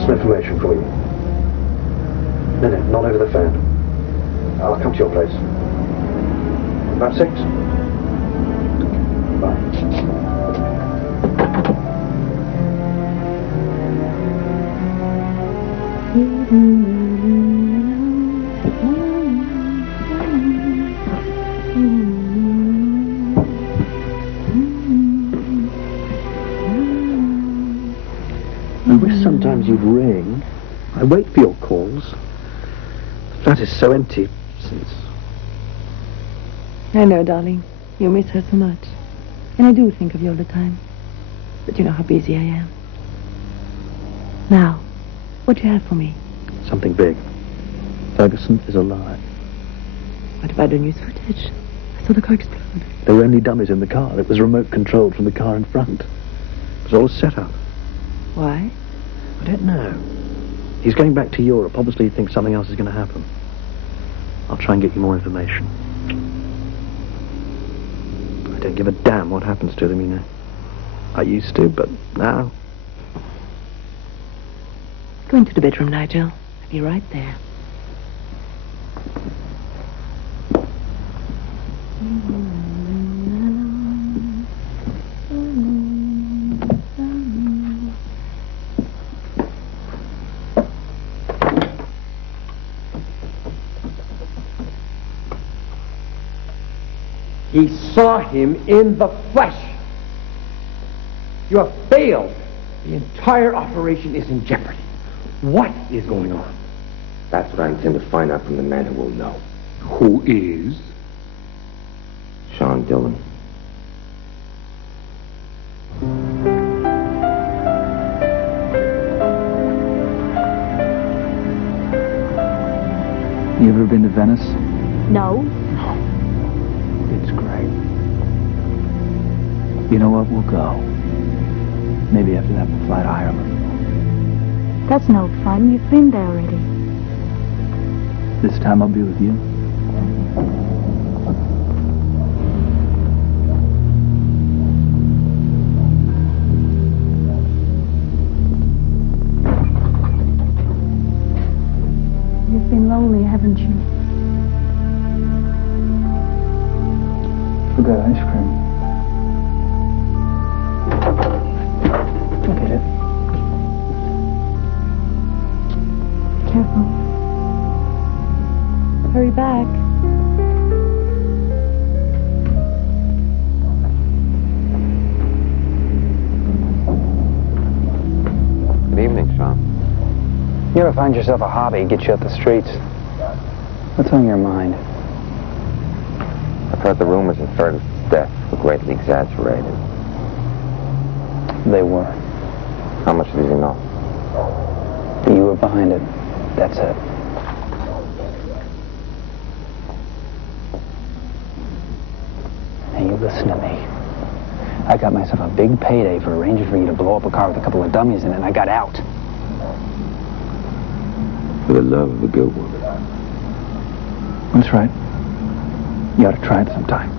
Information for you. No, not over the phone. I'll come to your place. About 6? Bye. I wish sometimes you'd ring. I wait for your calls. The flat is so empty since... I know, darling. You miss her so much. And I do think of you all the time. But you know how busy I am. Now, what do you have for me? Something big. Ferguson is alive. What about the news footage? I saw the car explode. There were only dummies in the car. It was remote controlled from the car in front. It was all a setup. Why? I don't know. He's going back to Europe. Obviously he thinks something else is going to happen. I'll try and get you more information. I don't give a damn what happens to them, you know. I used to, but now... Go into the bedroom, Nigel. I'll be right there. He saw him in the flesh. You have failed. The entire operation is in jeopardy. What is going on? That's what I intend to find out from the man who will know. Who is? Sean Dillon. You ever been to Venice? No. It's great. You know what? We'll go. Maybe after that we'll fly to Ireland. That's no fun. You've been there already. This time I'll be with you. You've been lonely, haven't you? Forgot ice cream. Look at it. Careful. Hurry back. Good evening, Sean. You ever find yourself a hobby, get you out the streets? What's on your mind? I've heard the rumors of Ferguson's death were greatly exaggerated. They were. How much does he know? That you were behind it. That's it. Now you listen to me. I got myself a big payday for arranging for you to blow up a car with a couple of dummies in it, and I got out. For the love of a good woman. That's right. You ought to try it sometime.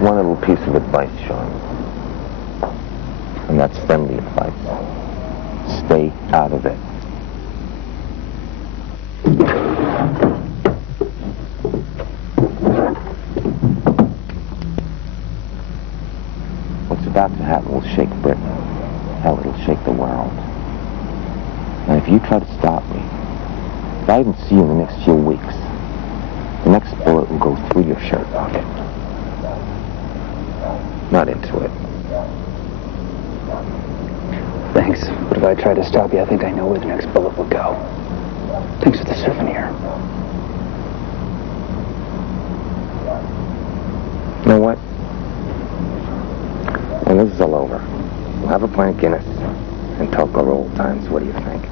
One little piece of advice, Sean. And that's friendly advice. Stay out of it. What's about to happen will shake Britain. Hell, it'll shake the world. And if you try to stop me, if I even see you in the next few weeks, the next bullet will go through your shirt pocket. Not into it. Thanks. But if I try to stop you, I think I know where the next bullet will go. Thanks for the souvenir. You know what? When this is all over, we'll have a pint of Guinness and talk our old times. What do you think?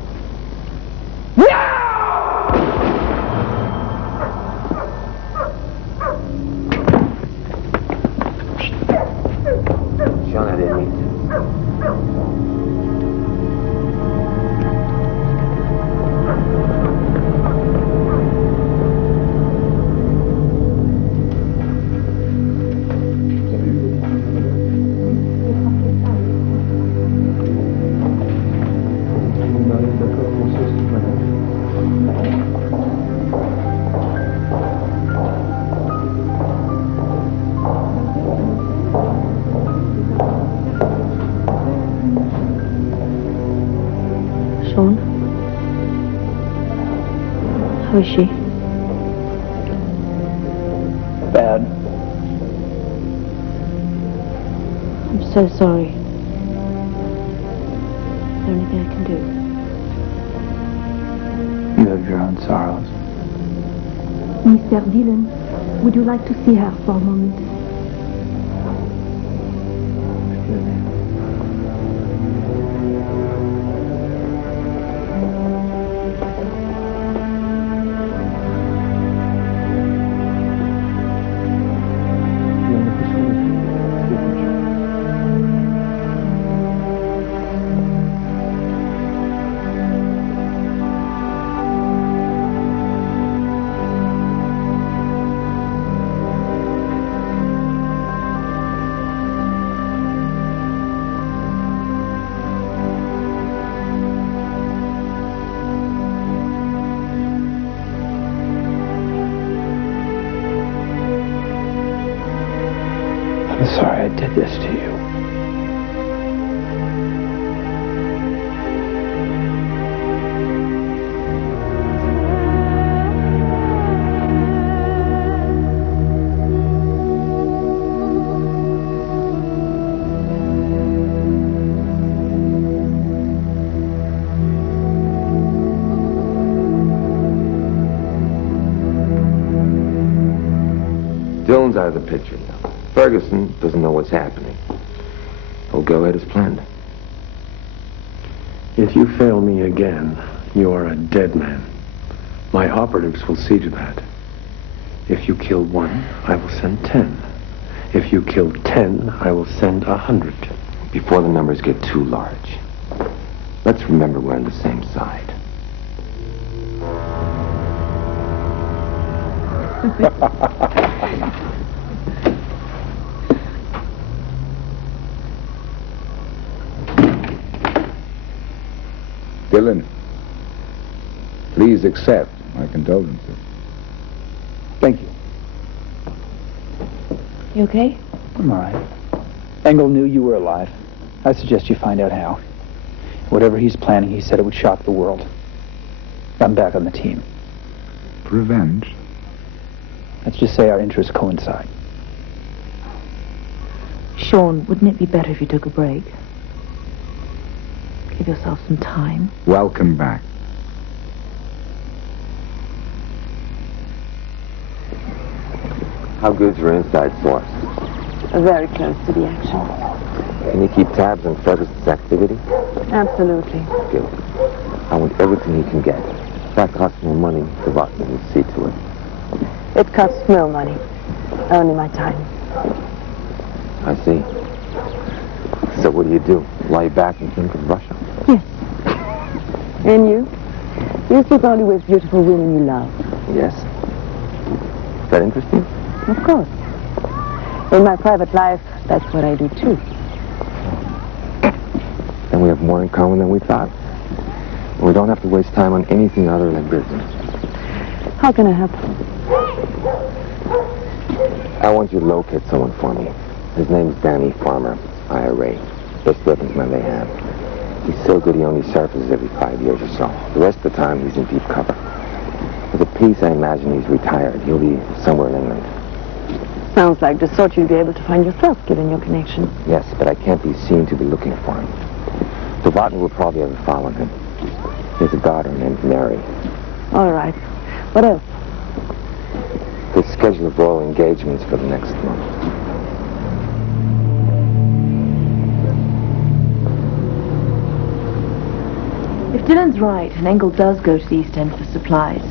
Sean, I didn't mean to. Sean? How is she? Bad. I'm so sorry. Is there anything I can do? You have your own sorrows. Mr. Dillon, would you like to see her for a moment? I'm sorry I did this to you. Dylan's out of the picture now. Ferguson doesn't know what's happening. He'll go ahead as planned. If you fail me again, you are a dead man. My operatives will see to that. If you kill 1, I will send 10. If you kill 10, I will send 100. Before the numbers get too large, let's remember we're on the same side. Dylan, please accept my condolences. Thank you. You okay? I'm all right. Engel knew you were alive. I suggest you find out how. Whatever he's planning, he said it would shock the world. I'm back on the team. Revenge? Let's just say our interests coincide. Sean, wouldn't it be better if you took a break? Give yourself some time. Welcome back. How good's your inside source? Very close to the action. Can you keep tabs on Ferguson's activity? Absolutely. Good. I want everything he can get. If that costs more money, the Rotten will see to it. It costs no money. Only my time. I see. So what do? Lie back and think of Russia? Yes. And you? You sleep only with beautiful women you love. Yes. Is that interesting? Of course. In my private life, that's what I do too. Then we have more in common than we thought. And we don't have to waste time on anything other than business. How can I help? I want you to locate someone for me. His name's Danny Farmer, IRA. Best weaponsman they have. He's so good he only surfaces every 5 years or so. The rest of the time, he's in deep cover. For the peace, I imagine he's retired. He'll be somewhere in England. Sounds like the sort you'd be able to find yourself, given your connection. Yes, but I can't be seen to be looking for him. The Rotten will probably have followed him. He has a daughter named Mary. All right. What else? The schedule of royal engagements for the next month. If Dylan's right, and Engel does go to the East End for supplies,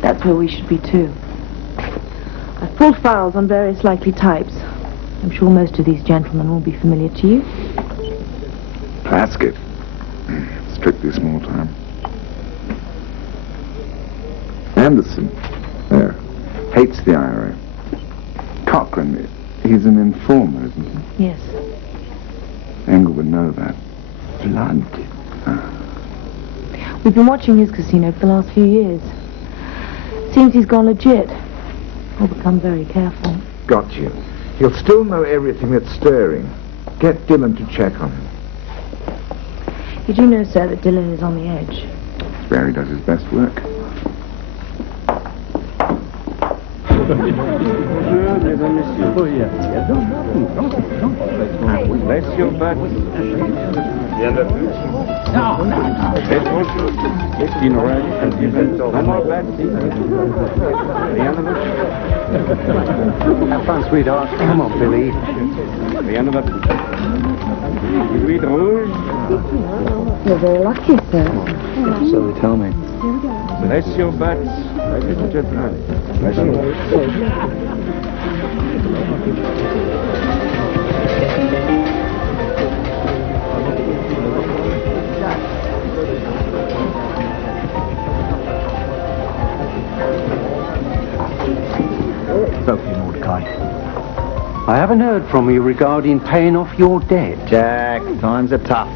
that's where we should be too. I've pulled files on various likely types. I'm sure most of these gentlemen will be familiar to you. Plaskett. Strictly small time. Anderson. There. Hates the IRA. Cochrane. He's an informer, isn't he? Yes. Engel would know that. Blood. We've been watching his casino for the last few years. Seems he's gone legit. We'll become very careful. Got you. He'll still know everything that's stirring. Get Dylan to check on him. You do know, sir, that Dylan is on the edge. It's where he does his best work. Bless your butt. Have fun, sweetheart. Come on, Billy. You're very lucky, sir. So they tell me. Bless your butts, ladies and gentlemen. Bless you. Sophie Mordecai. I haven't heard from you regarding paying off your debt. Jack, times are tough.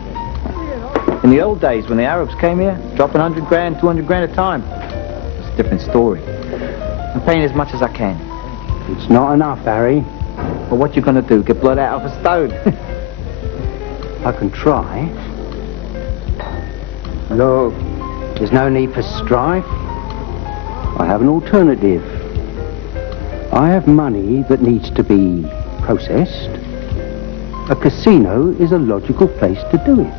In the old days, when the Arabs came here, dropping 100 grand, 200 grand a time, it's a different story. I'm paying as much as I can. It's not enough, Harry. Well, what you gonna do? Get blood out of a stone? I can try. Look, there's no need for strife. I have an alternative. I have money that needs to be processed. A casino is a logical place to do it.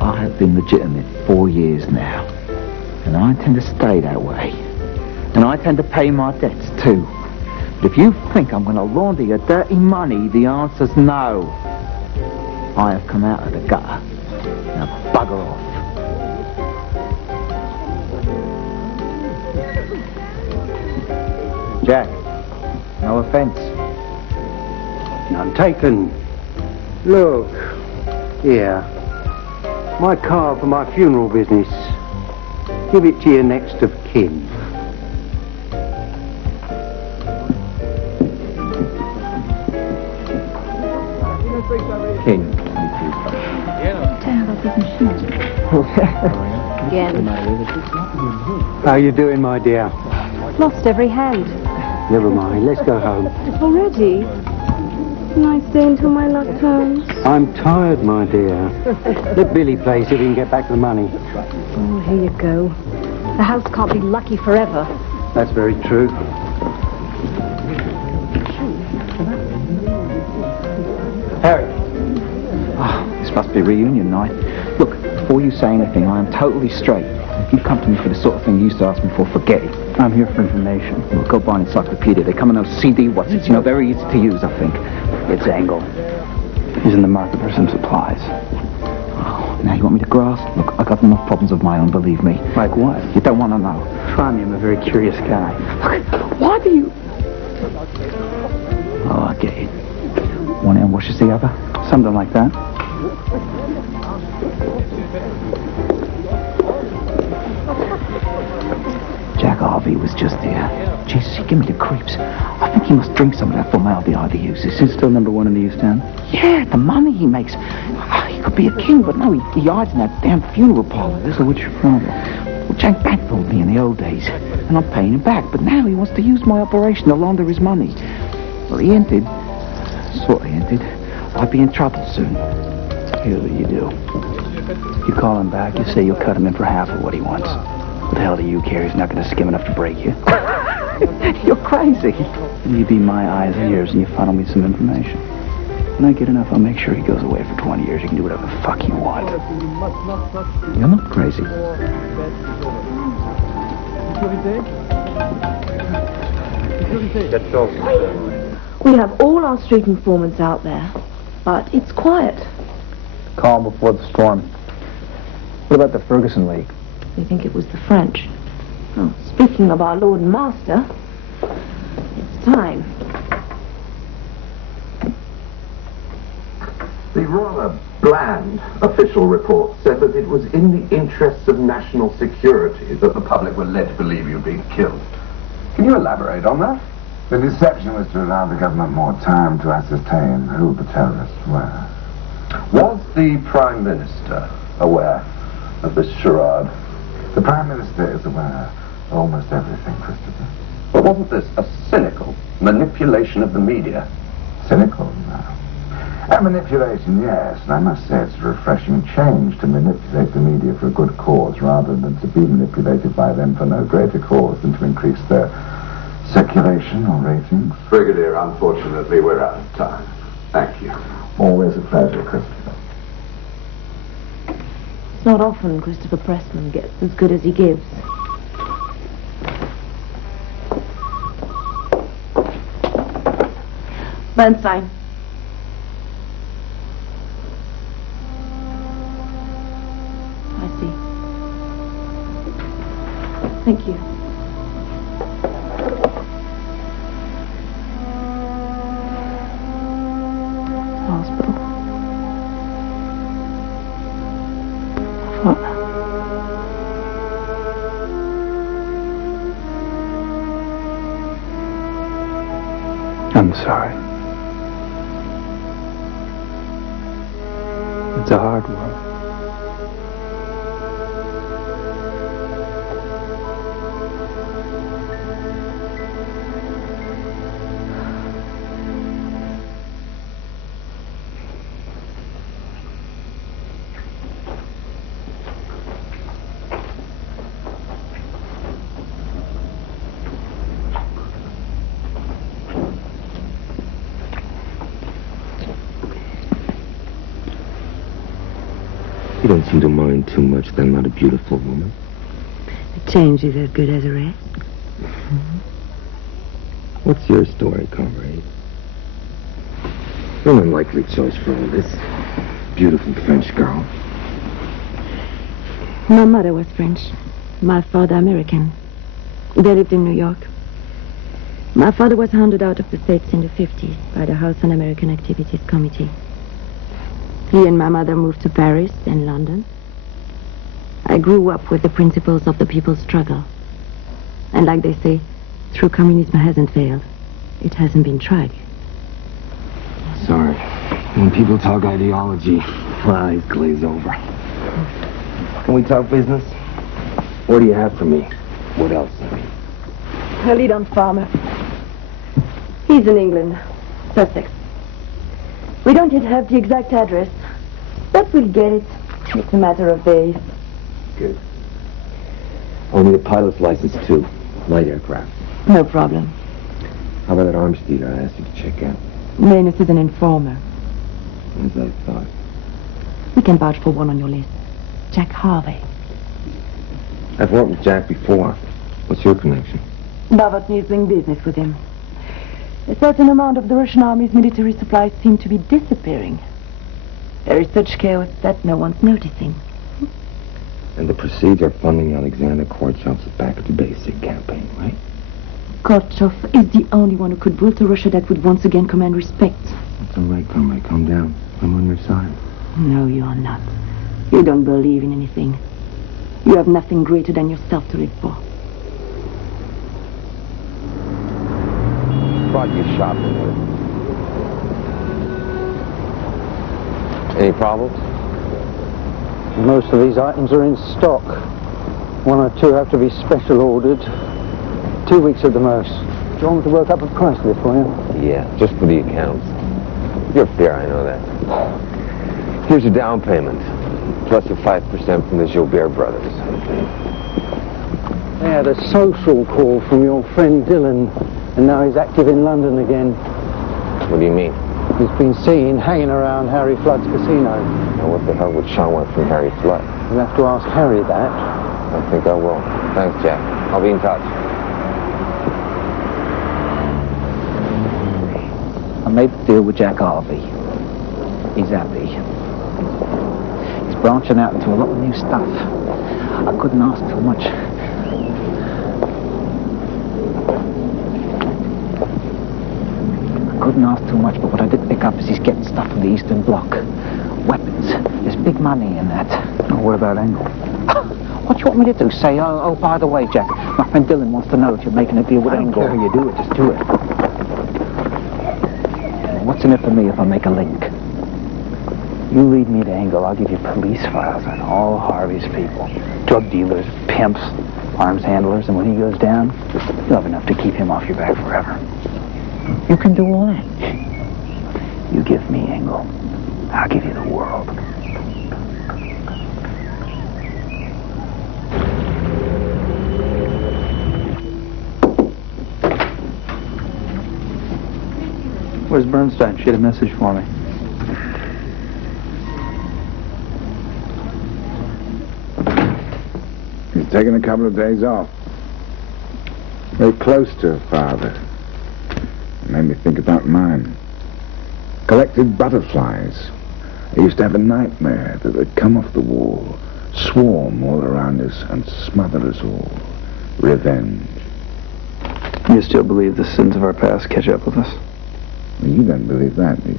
I have been legitimate 4 years now, and I intend to stay that way. And I intend to pay my debts too. But if you think I'm going to launder your dirty money, the answer's no. I have come out of the gutter. Now bugger off. Jack, no offence. None taken. Look, here. My card for my funeral business. Give it to your next of kin. King. Again. How you doing, my dear? Lost every hand. Never mind, let's go home. Already? Can I stay until my luck turns? I'm tired, my dear. Let Billy play so we can get back the money. Oh, here you go. The house can't be lucky forever. That's very true. Harry. Oh, this must be reunion night. Look, before you say anything, I am totally straight. If you come to me for the sort of thing you used to ask me for, forget it. I'm here for information. Well, go buy an encyclopedia. They come in those CD whatsits, you know, very easy to use, I think. It's Angle. He's in the market for some supplies. Oh, now you want me to grasp? Look, I got enough problems of my own, believe me. Like what? You don't want to know. Try me, I'm a very curious guy. Look, why do you... Oh, I get it. One hand washes the other? Something like that. Jack Harvey was just here. Jesus, he gave me the creeps. I think he must drink some of that formaldehyde he uses. He's still number one in the East End? Yeah, the money he makes. He could be a king, but no, he hides in that damn funeral parlor. So what's your problem? Well, Jack bankrolled me in the old days, and I'm paying him back. But now he wants to use my operation to launder his money. Well, he hinted, sort of hinted, I'd be in trouble soon. Here's what you do. You call him back, you say you'll cut him in for half of what he wants. What the hell do you care? He's not going to skim enough to break you. You're crazy. You be my eyes and ears and you funnel me some information. When I get enough, I'll make sure he goes away for 20 years. You can do whatever the fuck you want. You're not crazy. We have all our street informants out there, but it's quiet. Calm before the storm. What about the Ferguson League? We think it was the French. Oh, speaking of our Lord and Master, it's time. The rather bland official report said that it was in the interests of national security that the public were led to believe you'd been killed. Can you elaborate on that? The deception was to allow the government more time to ascertain who the terrorists were. Was the Prime Minister aware of this charade? The Prime Minister is aware of almost everything, Christopher. But wasn't this a cynical manipulation of the media? Cynical? No. Manipulation, yes, and I must say it's a refreshing change to manipulate the media for a good cause rather than to be manipulated by them for no greater cause than to increase their circulation or ratings. Brigadier, unfortunately, we're out of time. Thank you. Always a pleasure, Christopher. It's not often Christopher Pressman gets as good as he gives. Bernstein. I see. Thank you. Hospital. Father. I'm sorry. It's a hard world. You don't seem to mind too much that I'm not a beautiful woman. A change is as good as a rest. What's your story, comrade? You're an unlikely choice for all this. Beautiful French girl. My mother was French. My father American. They lived in New York. My father was hounded out of the States in the 50s by the House Un-American Activities Committee. He and my mother moved to Paris and London. I grew up with the principles of the people's struggle. And like they say, true communism hasn't failed. It hasn't been tried. Sorry. When people talk ideology, my eyes glaze over. Can we talk business? What do you have for me? What else, I mean? A lead-on farmer. He's in England, Sussex. We don't yet have the exact address, but we'll get it. It's a matter of days. Good. I'll need a pilot's license, too. Light aircraft. No problem. How about that arms dealer I asked you to check out? Manus is an informer. As I thought. We can vouch for one on your list. Jack Harvey. I've worked with Jack before. What's your connection? Novotny is doing business with him. A certain amount of the Russian army's military supplies seem to be disappearing. There is such chaos that no one's noticing. And the proceeds are funding Alexander Korchov's back to basic campaign, right? Korchov is the only one who could build a Russia that would once again command respect. It's all right, comrade. Calm down. I'm on your side. No, you are not. You don't believe in anything. You have nothing greater than yourself to live for. Brought you shopping with. Any problems? Most of these items are in stock. One or two have to be special ordered. 2 weeks at the most. Do you want me to work up a price list for you? Yeah, just for the accounts. You're fair, I know that. Here's your down payment, plus a 5% from the Gilbert brothers. They had a social call from your friend Dylan, and now he's active in London again. What do you mean? He's been seen hanging around Harry Flood's casino. Now, what the hell would Sean want from Harry Flood? You'll have to ask Harry that. I think I will. Thanks, Jack. I'll be in touch. I made the deal with Jack Harvey. He's happy. He's branching out into a lot of new stuff. I couldn't ask for much. Couldn't ask too much, but what I did pick up is he's getting stuff from the Eastern Bloc. Weapons. There's big money in that. Oh, what about Engel? What do you want me to do? Say, oh, by the way, Jack, my friend Dylan wants to know if you're making a deal with Engel. I don't care how you do it, just do it. What's in it for me if I make a link? You lead me to Engel, I'll give you police files on all Harvey's people. Drug dealers, pimps, arms handlers, and when he goes down, you'll have enough to keep him off your back forever. You can do all that. You give me Engel, I'll give you the world. Where's Bernstein? She had a message for me. He's taken a couple of days off. Very close to her father. It made me think about mine. Collected butterflies. I used to have a nightmare that they'd come off the wall, swarm all around us, and smother us all. Revenge. You still believe the sins of our past catch up with us? Well, you don't believe that, do you?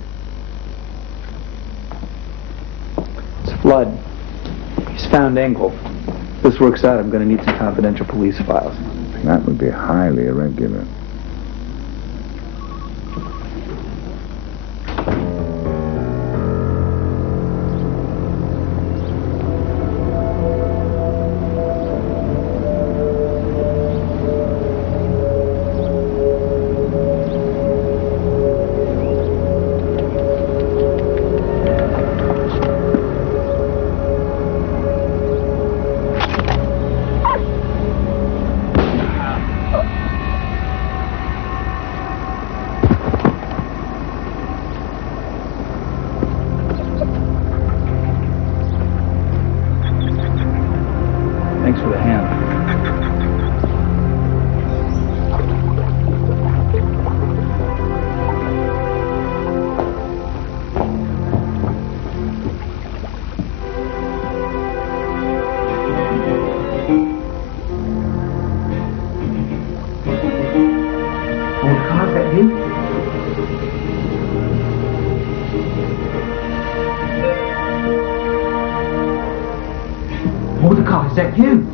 It's Flood. He's found Engel. If this works out, I'm going to need some confidential police files. That would be highly irregular. Thanks for the hand. Mordecai, is that you?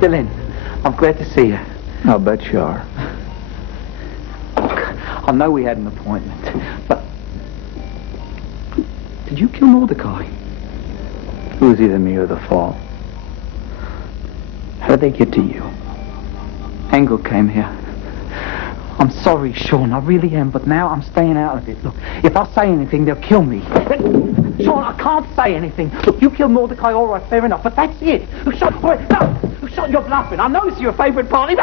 Dylan, I'm glad to see you. I'll bet you are. I know we had an appointment, but... Did you kill Mordecai? It was either me or the fall. How did they get to you? Engel came here. I'm sorry, Sean, I really am, but now I'm staying out of it. Look, if I say anything, they'll kill me. Sean, I can't say anything. Look, you killed Mordecai, all right, fair enough, but that's it. Look, Sean, wait, no! Look, Sean, you're bluffing. I know it's your favourite party.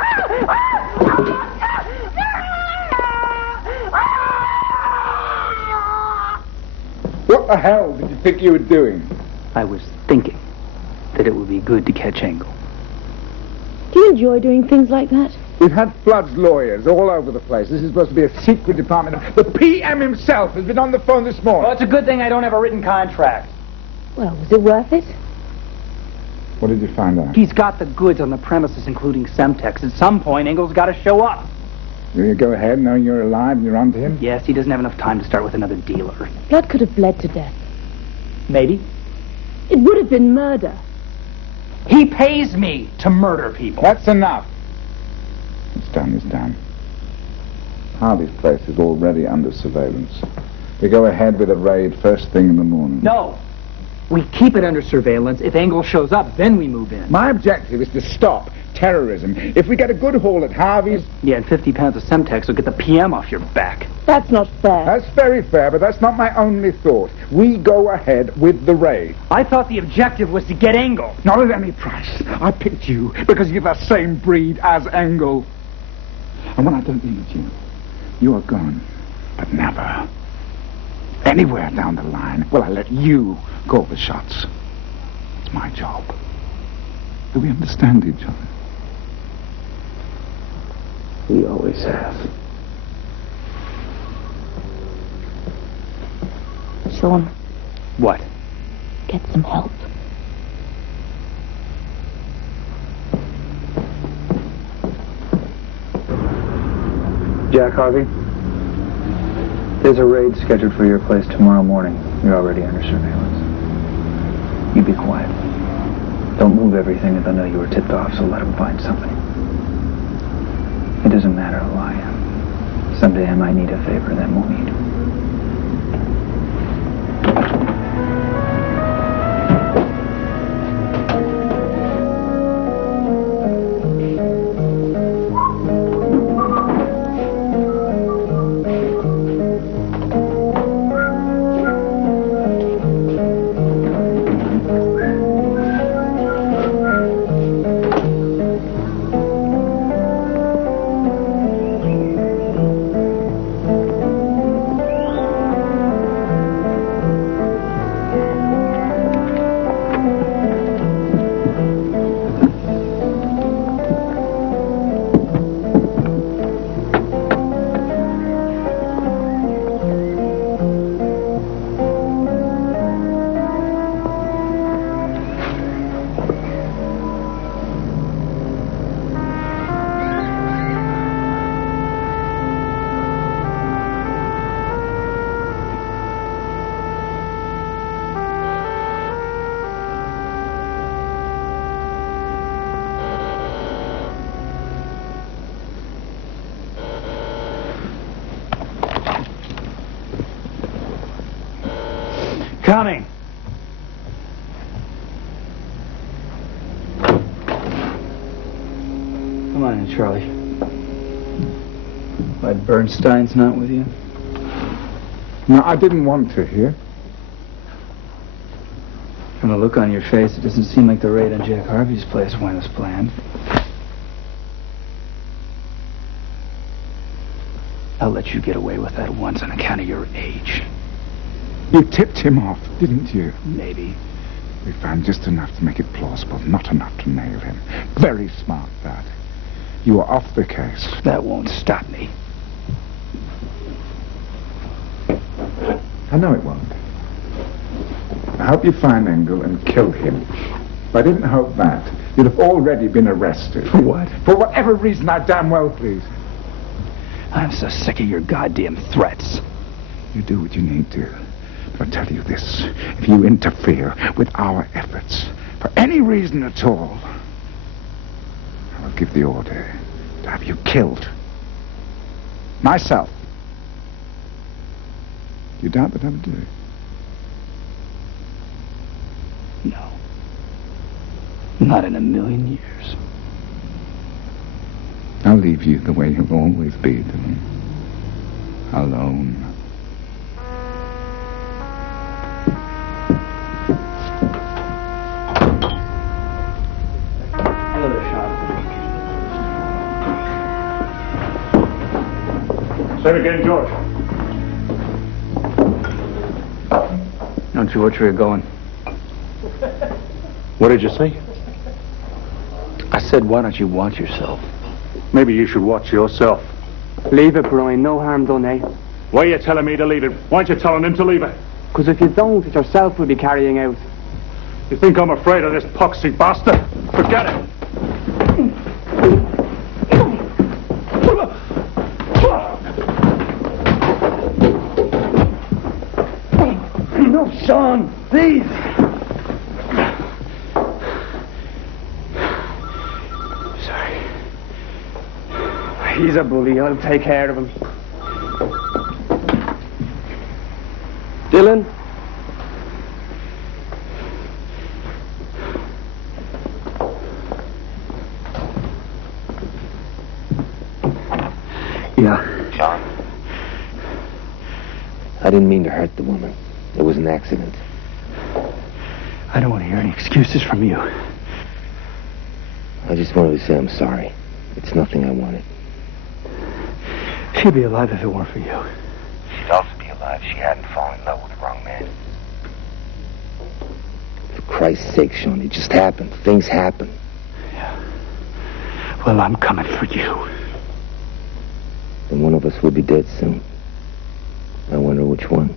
What the hell did you think you were doing? I was thinking that it would be good to catch Engel. Do you enjoy doing things like that? We've had Flood's lawyers all over the place. This is supposed to be a secret department. The PM himself has been on the phone this morning. Well, it's a good thing I don't have a written contract. Well, was it worth it? What did you find out? He's got the goods on the premises, including Semtex. At some point, Engel's got to show up. Will you go ahead knowing you're alive and you're on to him? Yes, he doesn't have enough time to start with another dealer. Blood could have bled to death. Maybe. It would have been murder. He pays me to murder people. That's enough. What's done is done. Harvey's place is already under surveillance. We go ahead with a raid first thing in the morning. No. We keep it under surveillance. If Engel shows up, then we move in. My objective is to stop terrorism. If we get a good haul at Harvey's... Yeah, and 50 pounds of Semtex will get the PM off your back. That's not fair. That's very fair, but that's not my only thought. We go ahead with the raid. I thought the objective was to get Engel. Not at any price. I picked you because you're the same breed as Engel. And when I don't need you, you are gone. But never, anywhere down the line, will I let you call the shots. It's my job. Do we understand each other? We always have. Sean. What? Get some help. Jack Harvey, there's a raid scheduled for your place tomorrow morning. You're already under surveillance. You be quiet. Don't move everything if I know you were tipped off, so let them find something. It doesn't matter who I am. Someday I might need a favor, then we'll meet. Coming. Come on in, Charlie. Why, Bernstein's not with you? No, I didn't want to hear. From the look on your face, it doesn't seem like the raid on Jack Harvey's place went as planned. I'll let you get away with that once on account of your age. You tipped him off, didn't you? Maybe. We found just enough to make it plausible, not enough to nail him. Very smart, that. You were off the case. That won't stop me. I know it won't. I hope you find Engel and kill him. If I didn't hope that, you'd have already been arrested. For what? For whatever reason I damn well please. I'm so sick of your goddamn threats. You do what you need to. But I'll tell you this. If you interfere with our efforts, for any reason at all, I will give the order to have you killed. Myself. You doubt that I would do it? No. Not in a million years. I'll leave you the way you'll always be to me. Alone. Hello there, Sean. Say it again, George. Don't you watch where you're going? What did you say? I said, why don't you watch yourself? Maybe you should watch yourself. Leave it, Brian. No harm done, eh? Why are you telling me to leave it? Why aren't you telling him to leave it? Because if you don't, it yourself will be carrying out. You think I'm afraid of this poxy bastard? Forget it. No, Sean, please. Sorry. He's a bully. I'll take care of him. Dylan? Yeah. John? I didn't mean to hurt the woman. It was an accident. I don't want to hear any excuses from you. I just wanted to say I'm sorry. It's nothing I wanted. She'd be alive if it weren't for you. She'd also be alive if she hadn't fallen in love with the wrong man. For Christ's sake, Sean, it just happened. Things happen. Yeah. Well, I'm coming for you. And one of us will be dead soon. I wonder which one.